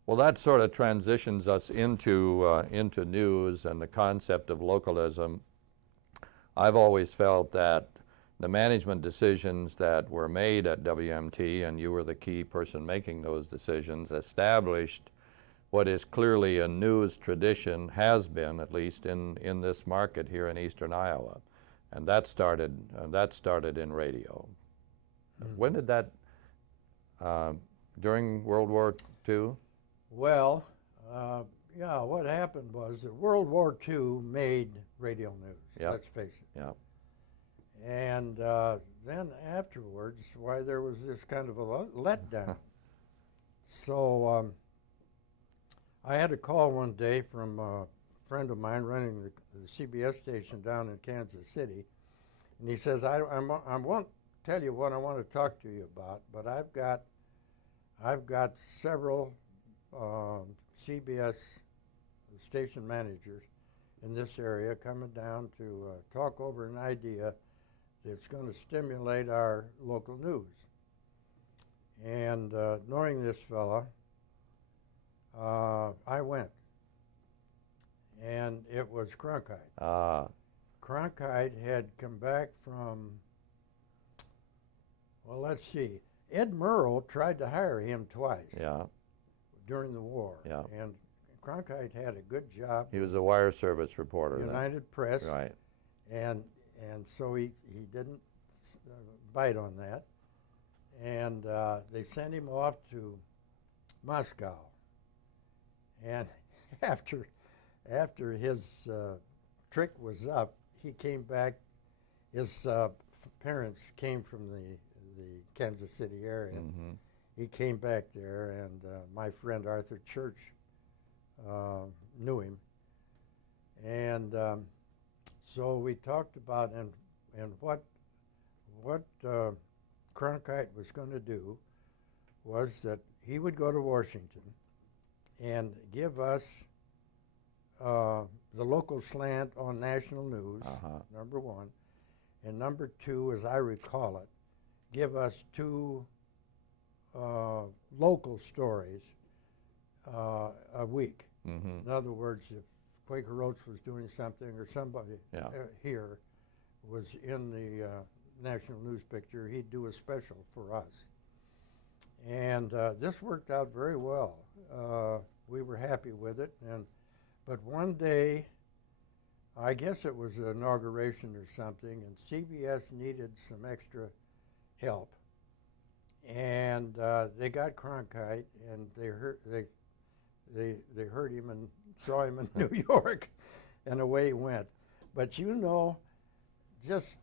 Well, that sort of transitions us into news and the concept of localism. I've always felt that the management decisions that were made at WMT, and you were the key person making those decisions, established what is clearly a news tradition, has been at least in this market here in eastern Iowa, and that started in radio. Mm-hmm. When did that? During World War II? Well, yeah. What happened was that World War II made radio news. Yep. Let's face it. Yeah. And then afterwards, why there was this kind of a letdown. So I had a call one day from a friend of mine running the CBS station down in Kansas City, and he says, I won't tell you what I want to talk to you about, but I've got several CBS station managers in this area coming down to talk over an idea that's going to stimulate our local news. And knowing this fella, I went, and it was Cronkite. Cronkite had come back from, well, let's see, Ed Murrow tried to hire him twice. Yeah. During the war. Yeah. And Cronkite had a good job. He was a wire service reporter. United Press. Right. And so he didn't bite on that. and they sent him off to Moscow. And after his trick was up, he came back. His parents came from the Kansas City area. Mm-hmm. He came back there, and my friend Arthur Church knew him. And so we talked about and what Cronkite was going to do was that he would go to Washington and give us the local slant on national news, number one, and number two, as I recall it, give us two local stories a week. Mm-hmm. In other words, if Quaker Oats was doing something or somebody here was in the national news picture, he'd do a special for us. And this worked out very well. We were happy with it. But one day, I guess it was an inauguration or something, and CBS needed some extra help. And they got Cronkite, and they heard him and saw him in New York, and away he went. But you know, just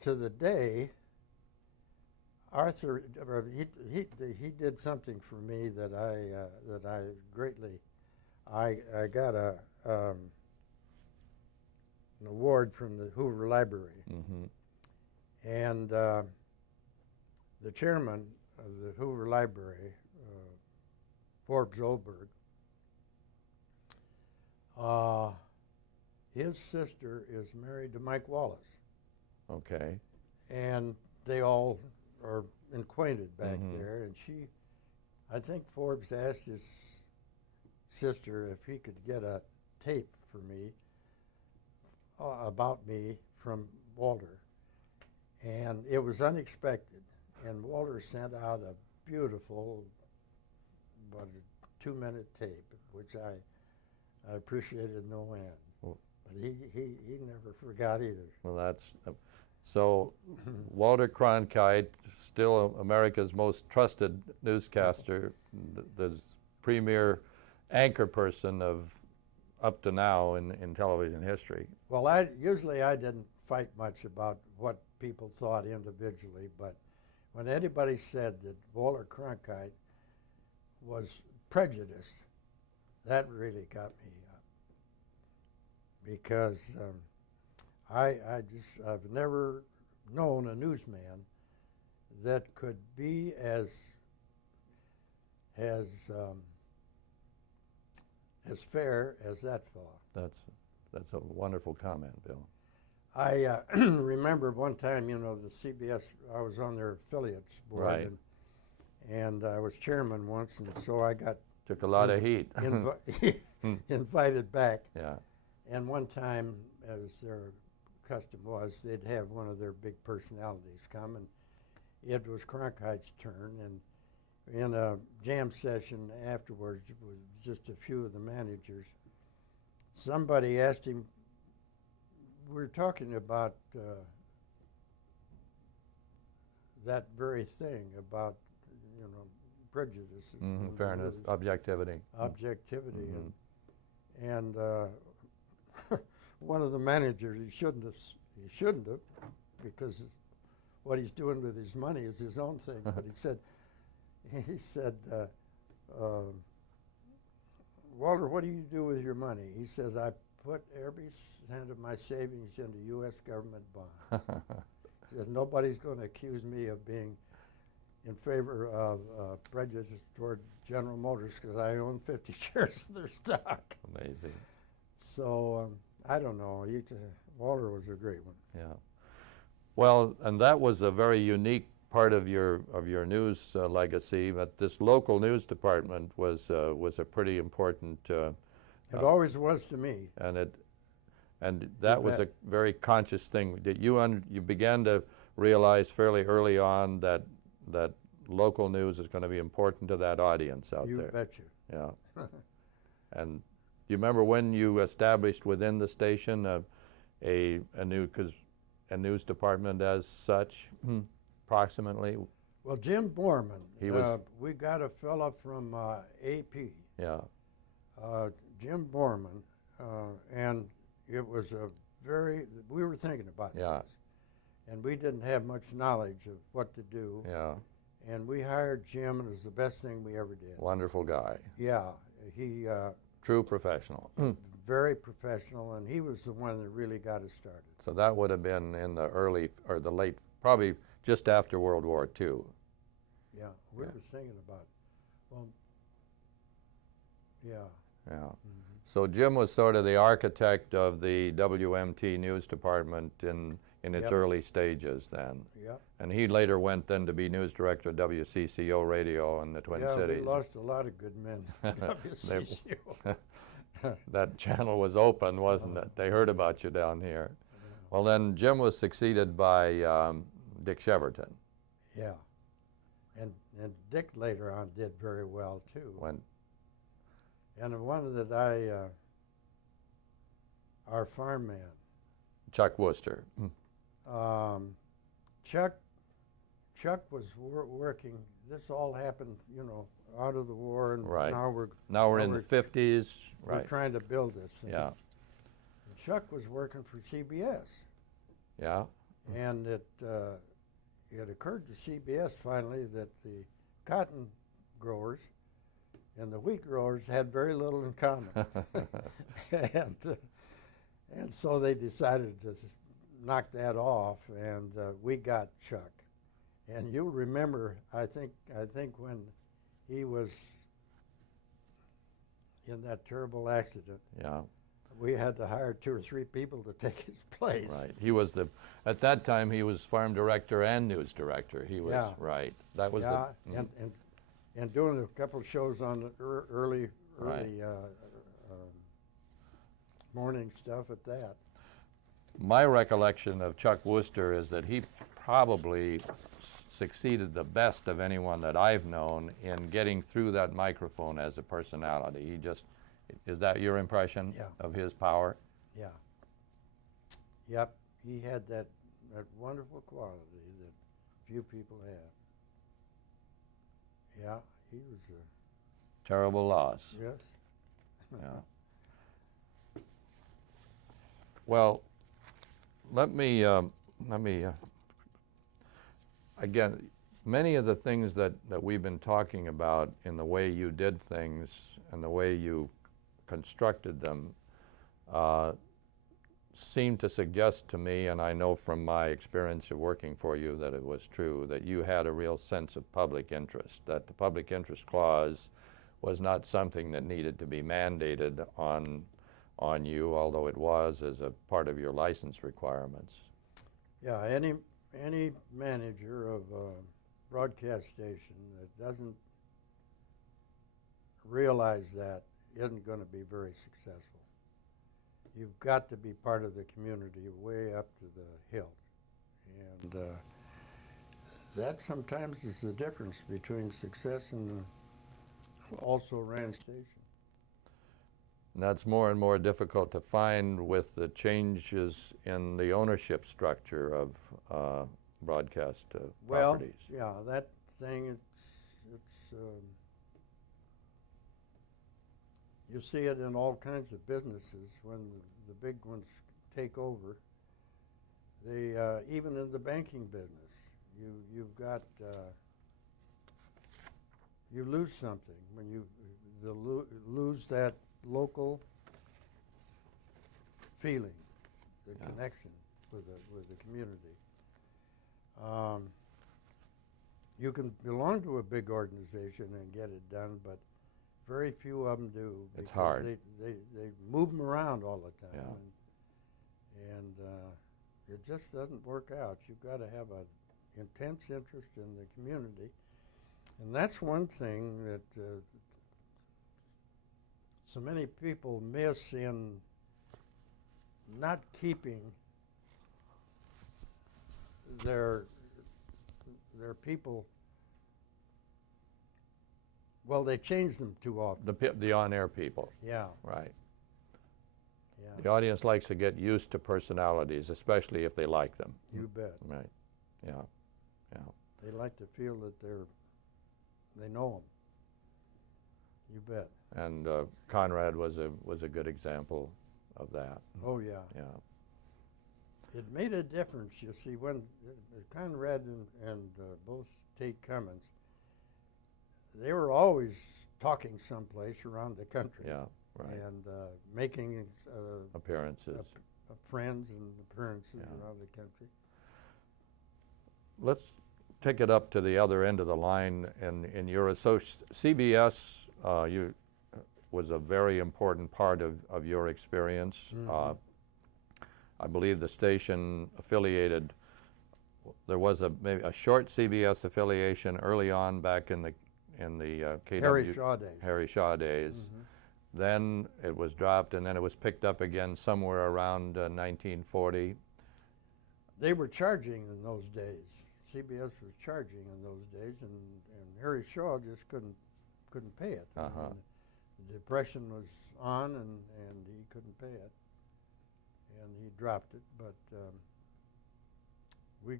to the day, Arthur, he did something for me that I greatly. I got an award from the Hoover Library, Mm-hmm. and the chairman of the Hoover Library, Forbes Oldberg, his sister is married to Mike Wallace. Okay. And they all are acquainted back Mhm. there. And I think Forbes asked his sister if he could get a tape for me, about me from Walter. And it was unexpected. And Walter sent out a beautiful, about a 2-minute tape, which I appreciated no end. Well, but he never forgot either. Well, that's so. Walter Cronkite, still America's most trusted newscaster, the premier anchor person of up to now in television history. Well, usually I didn't fight much about what people thought individually, but when anybody said that Walter Cronkite was prejudiced, that really got me up. Because I've never known a newsman that could be as fair as that fellow. That's a wonderful comment, Bill. I remember one time, you know, the CBS, I was on their affiliates board, Right. and I was chairman once, and so I got Took a lot of heat. invited back. Yeah. And one time, as their custom was, they'd have one of their big personalities come, and it was Cronkite's turn. And in a jam session afterwards, with just a few of the managers, somebody asked him, we were talking about that very thing, about, you know, prejudices. Mm-hmm. in the Fairness, news. objectivity. Objectivity. Mhm. And one of the managers, he shouldn't have, because what he's doing with his money is his own thing. But he said, Walter, what do you do with your money? He says, I put every cent of my savings into U.S. government bonds. He says, nobody's going to accuse me of being in favor of prejudice toward General Motors because I own 50 shares of their stock. Amazing. So I don't know. Walter was a great one. Yeah. Well, and that was a very unique part of your news legacy. But this local news department was a pretty important. It always was to me. And that was a very conscious thing that you began to realize fairly early on that local news is going to be important to that audience out there. You betcha. Yeah. And you remember when you established within the station a news department as such, approximately? Well, Jim Borman. He was. We got a fella from AP, Yeah. Jim Borman, and it was a very. We were thinking about Yeah. this, and we didn't have much knowledge of what to do. Yeah. And we hired Jim, and it was the best thing we ever did. Wonderful guy. Yeah, he True professional. very professional, and he was the one that really got us started. So that would have been in the early or the late, probably just after World War II. Yeah, we were thinking about. Well, yeah. Yeah. So Jim was sort of the architect of the WMT news department in its Yep. early stages then. Yep. And he later went then to be news director of WCCO radio in the Twin Yeah, Cities. we lost a lot of good men. WCCO. That channel was open, wasn't it? They heard about you down here. Well, then Jim was succeeded by Dick Cheverton. Yeah, and Dick later on did very well too. And the one that our farm man, Chuck Wooster. Chuck was working. This all happened, out of the war, and Right. now We're in the 50s. we're Right. trying to build this thing. Yeah. And Chuck was working for CBS, Yeah. and it occurred to CBS finally that the cotton growers and the wheat growers had very little in common, and so they decided to knock that off, and we got Chuck. And you'll remember, I think when he was in that terrible accident, Yeah. we had to hire 2 or 3 people to take his place. Right. He was at that time he was farm director and news director. He was Yeah. right. That was Yeah, the and doing a couple of shows on the early Right. morning stuff at that. My recollection of Chuck Wooster is that he probably succeeded the best of anyone that I've known in getting through that microphone as a personality. Is that your impression Yeah. of his power? Yeah. Yep. He had that wonderful quality that few people have. Yeah, he was Terrible loss. yes. Yeah. Well, let me again, many of the things that we've been talking about in the way you did things and the way you constructed them seem to suggest to me, and I know from my experience of working for you that it was true, that you had a real sense of public interest, that the public interest clause was not something that needed to be mandated on you, although it was as a part of your license requirements. Yeah, any manager of a broadcast station that doesn't realize that isn't going to be very successful. You've got to be part of the community way up to the hilt. And that sometimes is the difference between success and the also-ran station. And that's more and more difficult to find with the changes in the ownership structure of broadcast properties. Yeah, that thing, it's you see it in all kinds of businesses when the big ones take over. They even in the banking business, you've got you lose something when you lose that local feeling, the connection with the community. You can belong to a big organization and get it done, but very few of them do. It's hard. They move them around all the time, Yeah. and it just doesn't work out. You've got to have an intense interest in the community, and that's one thing that so many people miss in not keeping their people. Well, they change them too often. The on-air people. Yeah, Right. yeah. The audience likes to get used to personalities, especially if they like them. You bet. Right. Yeah. Yeah. They like to feel that they know them. You bet. And Conrad was a good example of that. Oh yeah. Yeah. It made a difference, you see, when Conrad and both Tate Cummins, they were always talking someplace around the country. Yeah. Right. And making Appearances. friends and appearances Yeah. around the country. Let's take it up to the other end of the line. In your CBS, you was a very important part of your experience. Mhm. I believe the station affiliated. There was maybe a short CBS affiliation early on back in the KW Harry Shaw days. Harry Shaw days. Mhm. Then it was dropped, and then it was picked up again somewhere around 1940. They were charging in those days. CBS was charging in those days, and Harry Shaw just couldn't pay it. Uh-huh. And the Depression was on, and he couldn't pay it, and he dropped it. But we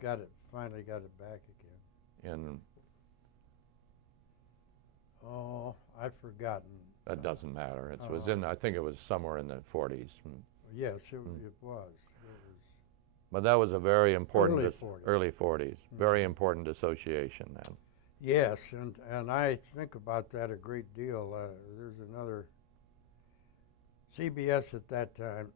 finally got it back again. And Oh, I've forgotten. that doesn't matter. It was I think it was somewhere in the 40s. Yes, it was. But that was a very important Early 40s. early 40s. Very important association then. Yes, and I think about that a great deal. There's another CBS at that time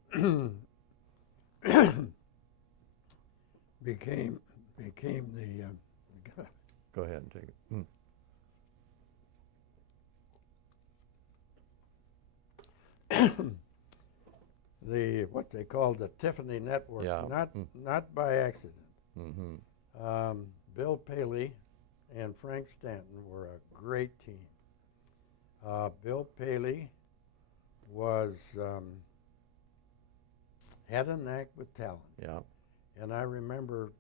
became the Go ahead and take it. Mm. what they called the Tiffany Network. Yeah. Not by accident. Mm-hmm. Bill Paley and Frank Stanton were a great team. Bill Paley had a knack with talent. Yeah. And I remember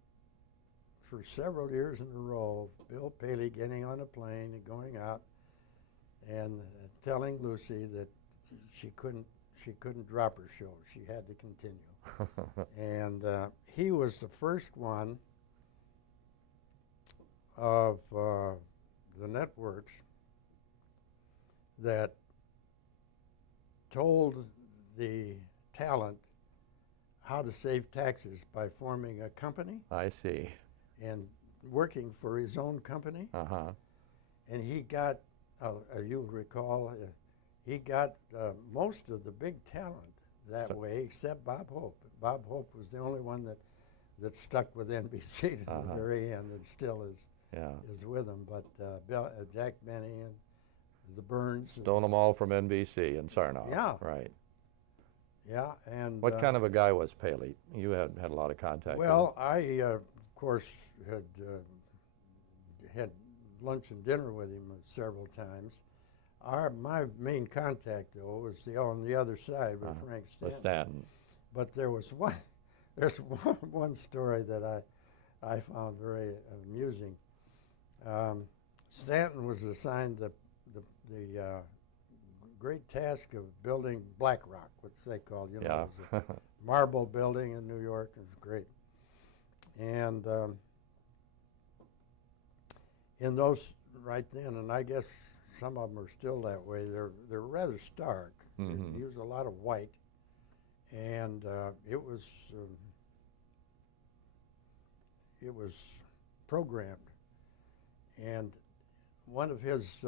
for several years in a row, Bill Paley getting on a plane and going out and telling Lucy that she couldn't drop her show. She had to continue. And he was the first one of the networks that told the talent how to save taxes by forming a company I see. and working for his own company. Uh-huh. And he got, you'll recall, he got most of the big talent that way, except Bob Hope. Bob Hope was the only one that stuck with NBC to the very end, and still is with them. But Jack Benny and the Burns stole them all from NBC and Sarnoff. Yeah. Right. Yeah, and What kind of a guy was Paley? You had a lot of contact with him. well, I of course had lunch and dinner with him several times. My main contact though was on the other side with Frank Stanton. With Stanton. But there's one story that I found very amusing. Stanton was assigned the great task of building Black Rock, which they called, it was a marble building in New York. It was great. And in those right then, and I guess some of them are still that way, they're rather stark. Mm-hmm. They use a lot of white, and it was programmed. And one of his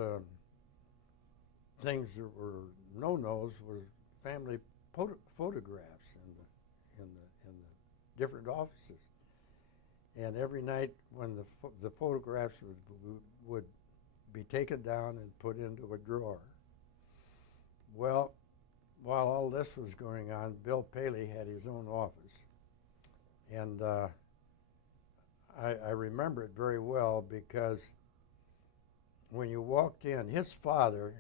things that were no-nos were family photographs in the different offices. And every night when the photographs would be taken down and put into a drawer. Well, while all this was going on, Bill Paley had his own office. And I remember it very well because when you walked in, his father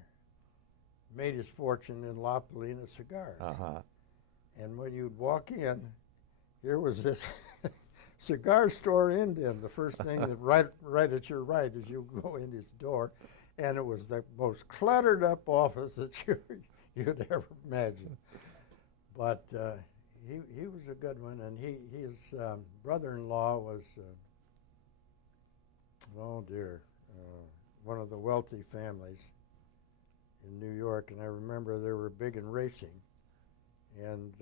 made his fortune in La Polina cigars. Uh-huh. And when you'd walk in, here was this cigar store Indian, the first thing that right at your right as you go in his door, and it was the most cluttered up office that you'd ever imagine. But he was a good one, and his brother-in-law was Oh dear. One of the wealthy families in New York, and I remember they were big in racing, and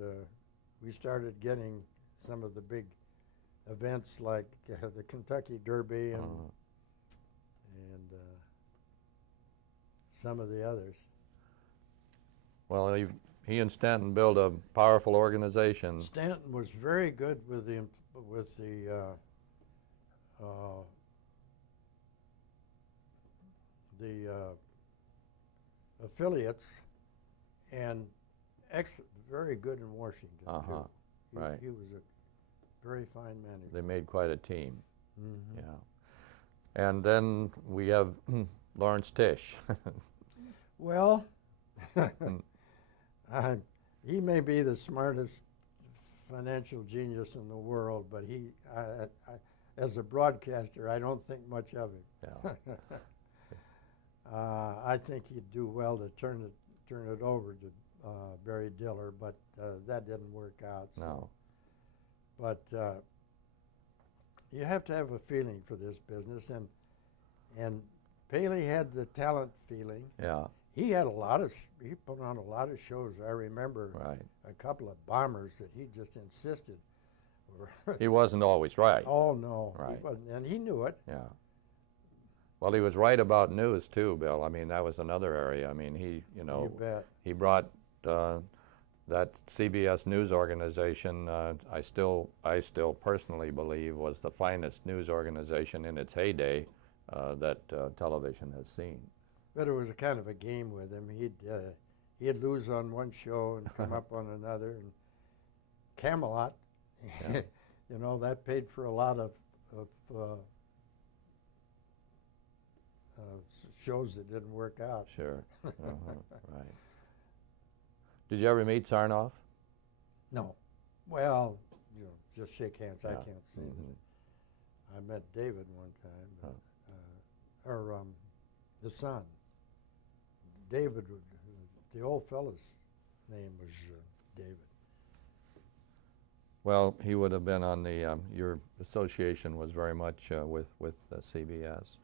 we started getting some of the big events like the Kentucky Derby and some of the others. Well, he and Stanton built a powerful organization. Stanton was very good with the affiliates, and very good in Washington too. Right. He was a very fine manager. They made quite a team. Mm-hmm. Yeah. And then we have Lawrence Tisch. Well, he may be the smartest financial genius in the world, but as a broadcaster, I don't think much of him. Yeah. I think he'd do well to turn it over to Barry Diller, but that didn't work out. So. No. But you have to have a feeling for this business, and Paley had the talent feeling. Yeah. He put on a lot of shows. I remember a couple of bombers that he just insisted. He wasn't always right. Oh no, right. He wasn't, and he knew it. Yeah. Well, he was right about news too, Bill. I mean, that was another area. I mean, he brought that CBS News organization. I still personally believe was the finest news organization in its heyday that television has seen. But it was a kind of a game with him. He'd lose on one show and come up on another. And Camelot, Yeah. that paid for a lot of shows that didn't work out. Sure. Right. Did you ever meet Sarnoff? No. Well, just shake hands. Yeah. I can't say that. I met David one time, but, the son. David, the old fellow's name was David. Well, he would have been on the, your association was very much with CBS.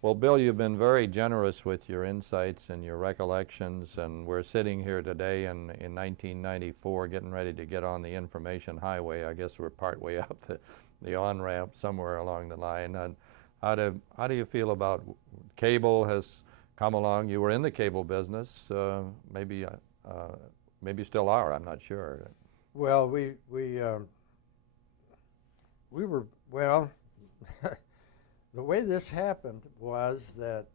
Well, Bill, you've been very generous with your insights and your recollections, and we're sitting here today in 1994 getting ready to get on the information highway. I guess we're partway up the on-ramp somewhere along the line. And how do you feel about cable has come along? You were in the cable business, maybe still are, I'm not sure. Well, we were, well, the way this happened was that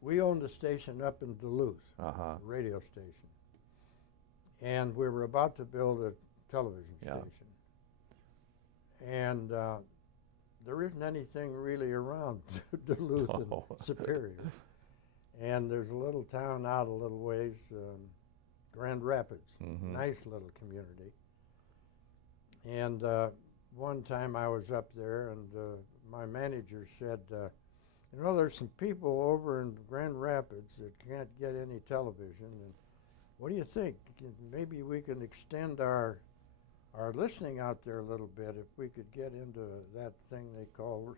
we owned a station up in Duluth, a radio station, and we were about to build a television station. And there isn't anything really around Duluth and Superior. And there's a little town out a little ways, Grand Rapids, nice little community. And one time I was up there, and my manager said, there's some people over in Grand Rapids that can't get any television, and what do you think? Maybe we can extend our listening out there a little bit if we could get into that thing they call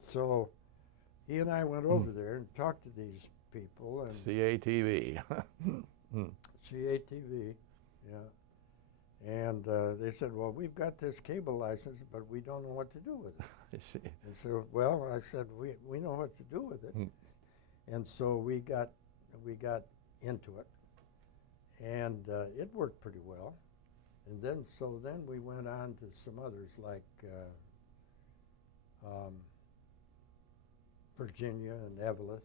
so he and I went over there and talked to these people, and CATV. CATV, yeah. And they said, well, we've got this cable license, but we don't know what to do with it. I see. And so, well, I said, we know what to do with it. And so we got into it. And it worked pretty well. And then we went on to some others like Virginia and Evelyn.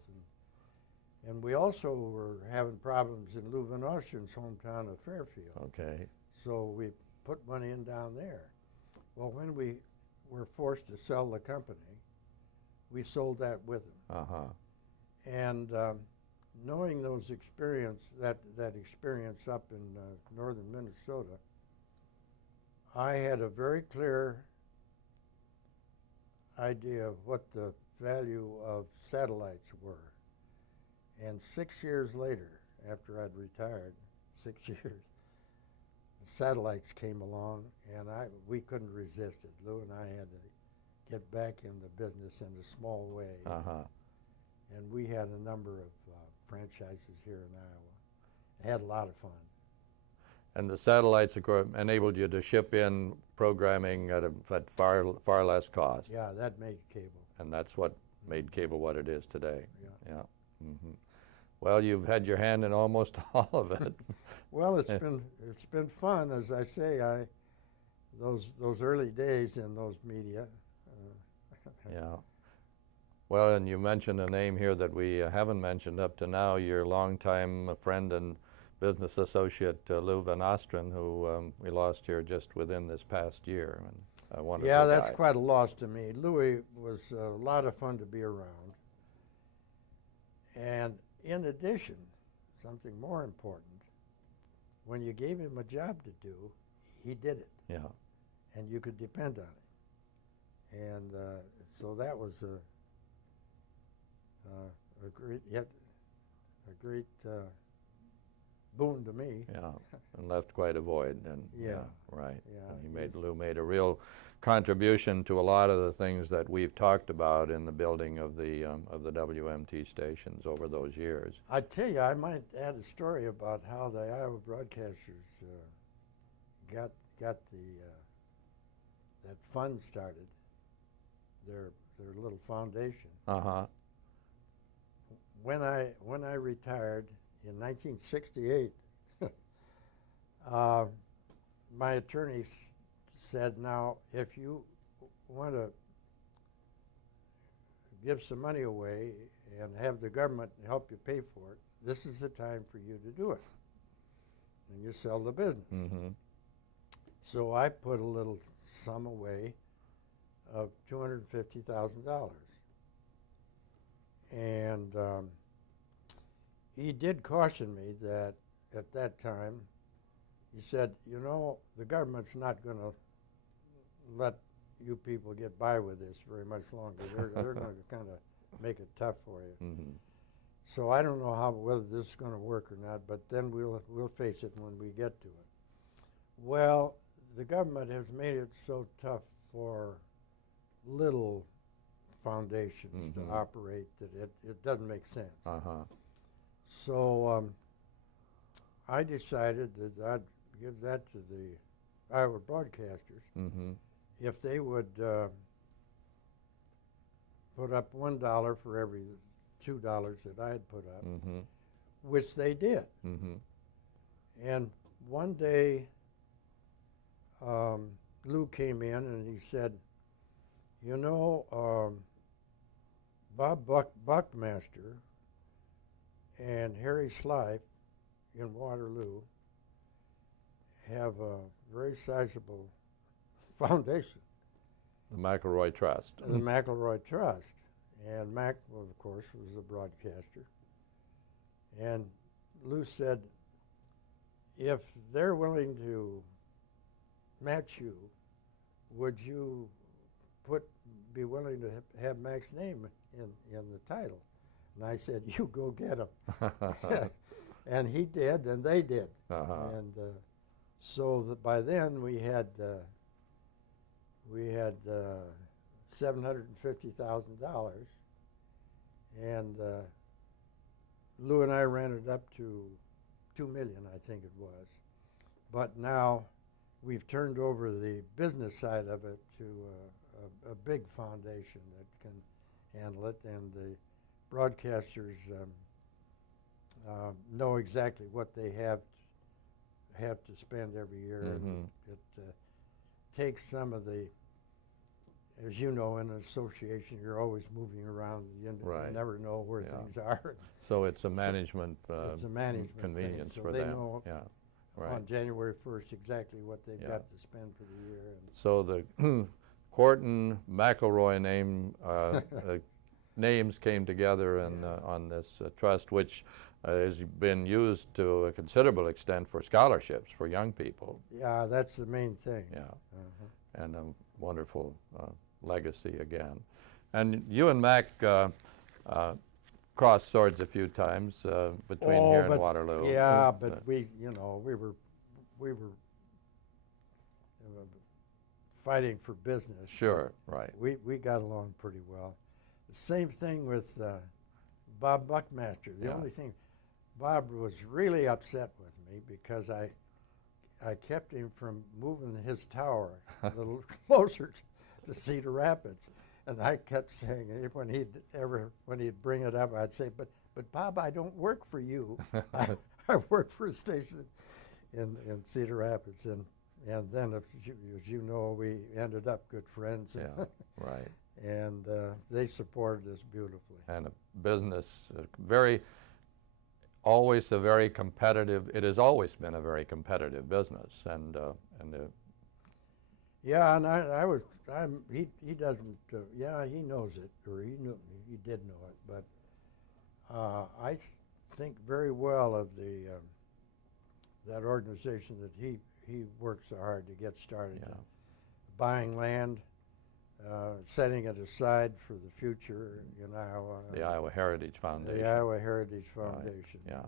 And we also were having problems in Lou Van Ocean's hometown of Fairfield. Okay. So we put money in down there. Well, when we were forced to sell the company, we sold that with them. And knowing that experience up in northern Minnesota, I had a very clear idea of what the value of satellites were. And 6 years later, after I'd retired, 6 years, satellites came along, and we couldn't resist it. Lou and I had to get back in the business in a small way. And we had a number of franchises here in Iowa. I had a lot of fun. And the satellites, of course, enabled you to ship in programming at far less cost. Yeah, that made cable. And that's what made cable what it is today. Yeah. Well, you've had your hand in almost all of it. Well, it's been fun, as I say. Those early days in those media. Yeah. Well, and you mentioned a name here that we haven't mentioned up to now. Your longtime friend and business associate, Lou Van Ostren, who we lost here just within this past year. And a wonderful Yeah, that's guy. quite a loss to me. Louis was a lot of fun to be around. And in addition, something more important, when you gave him a job to do, he did it. Yeah. And you could depend on it. And so that was a great boon to me. Yeah, and left quite a void. And Yeah. right. Yeah, And Lou made a real contribution to a lot of the things that we've talked about in the building of the WMT stations over those years. I tell you, I might add a story about how the Iowa broadcasters got that fund started, their little foundation. When I retired in 1968, my attorney said, now, if you want to give some money away and have the government help you pay for it, this is the time for you to do it. And you sell the business. So I put a little sum away of $250,000. And he did caution me that at that time, he said, you know, the government's not going to let you people get by with this very much longer. They're going to kind of make it tough for you. So I don't know whether this is going to work or not, but then we'll face it when we get to it. Well, the government has made it so tough for little foundations to operate that it doesn't make sense. So I decided that I'd give that to the Iowa broadcasters if they would put up $1 for every $2 that I had put up, which they did. And one day, Lou came in and he said, you know, Bob Buckmaster and Harry Schleif in Waterloo have a very sizable foundation. The McElroy Trust. The McElroy Trust. And Mac, well, of course, was the broadcaster. And Lou said, if they're willing to match you, would you be willing to have Mac's name in the title? And I said, you go get him. And he did, and they did. And so by then we had $750,000, and Lou and I ran it up to $2 million, I think it was. But now we've turned over the business side of it to a big foundation that can handle it, and the broadcasters know exactly what they have to spend every year. And it takes some of the, as you know, in an association, you're always moving around. You never know where things are. So it's a management, it's a management convenience thing. for they them. Know Right. on January 1st exactly what they've got to spend for the year. And so the Quarton McElroy names came together on this trust, which has been used to a considerable extent for scholarships for young people. Yeah, that's the main thing. Yeah, and a wonderful legacy again. And you and Mac crossed swords a few times between here and Waterloo. Yeah, but we were fighting for business. Sure, right. We got along pretty well. The same thing with Bob Buckmaster. The Yeah. only thing, Bob was really upset with me because I kept him from moving his tower a little closer to Cedar Rapids. And I kept saying, when he'd bring it up, I'd say, but Bob, I don't work for you. I work for a station in Cedar Rapids. And then, as you know, we ended up good friends. Yeah, right. And they supported us beautifully. And a business, always a very competitive, it has always been a very competitive business. Yeah, and he doesn't, yeah, he knows it, or he did know it, but I think very well of that organization that he worked so hard to get started. Yeah. Buying land, setting it aside for the future in Iowa. The Iowa Heritage Foundation. The Iowa Heritage Right, Foundation. yeah,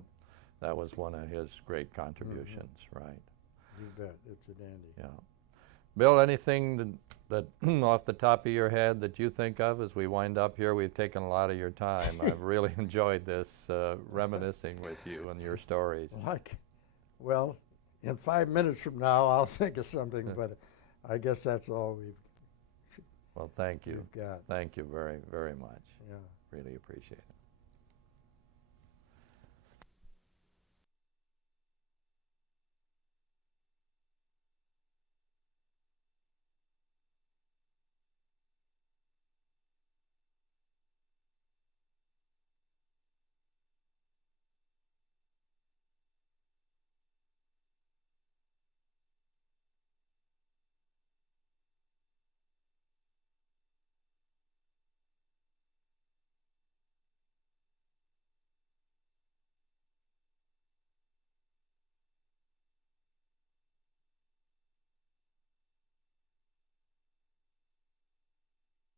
that was one of his great contributions, right? You bet, it's a dandy. Yeah. Bill, anything that off the top of your head that you think of as we wind up here? We've taken a lot of your time. I've really enjoyed this, reminiscing with you and your stories. Well, in 5 minutes from now, I'll think of something, but I guess that's all Well, thank you. we've got. Thank you very, very much. Yeah. Really appreciate it.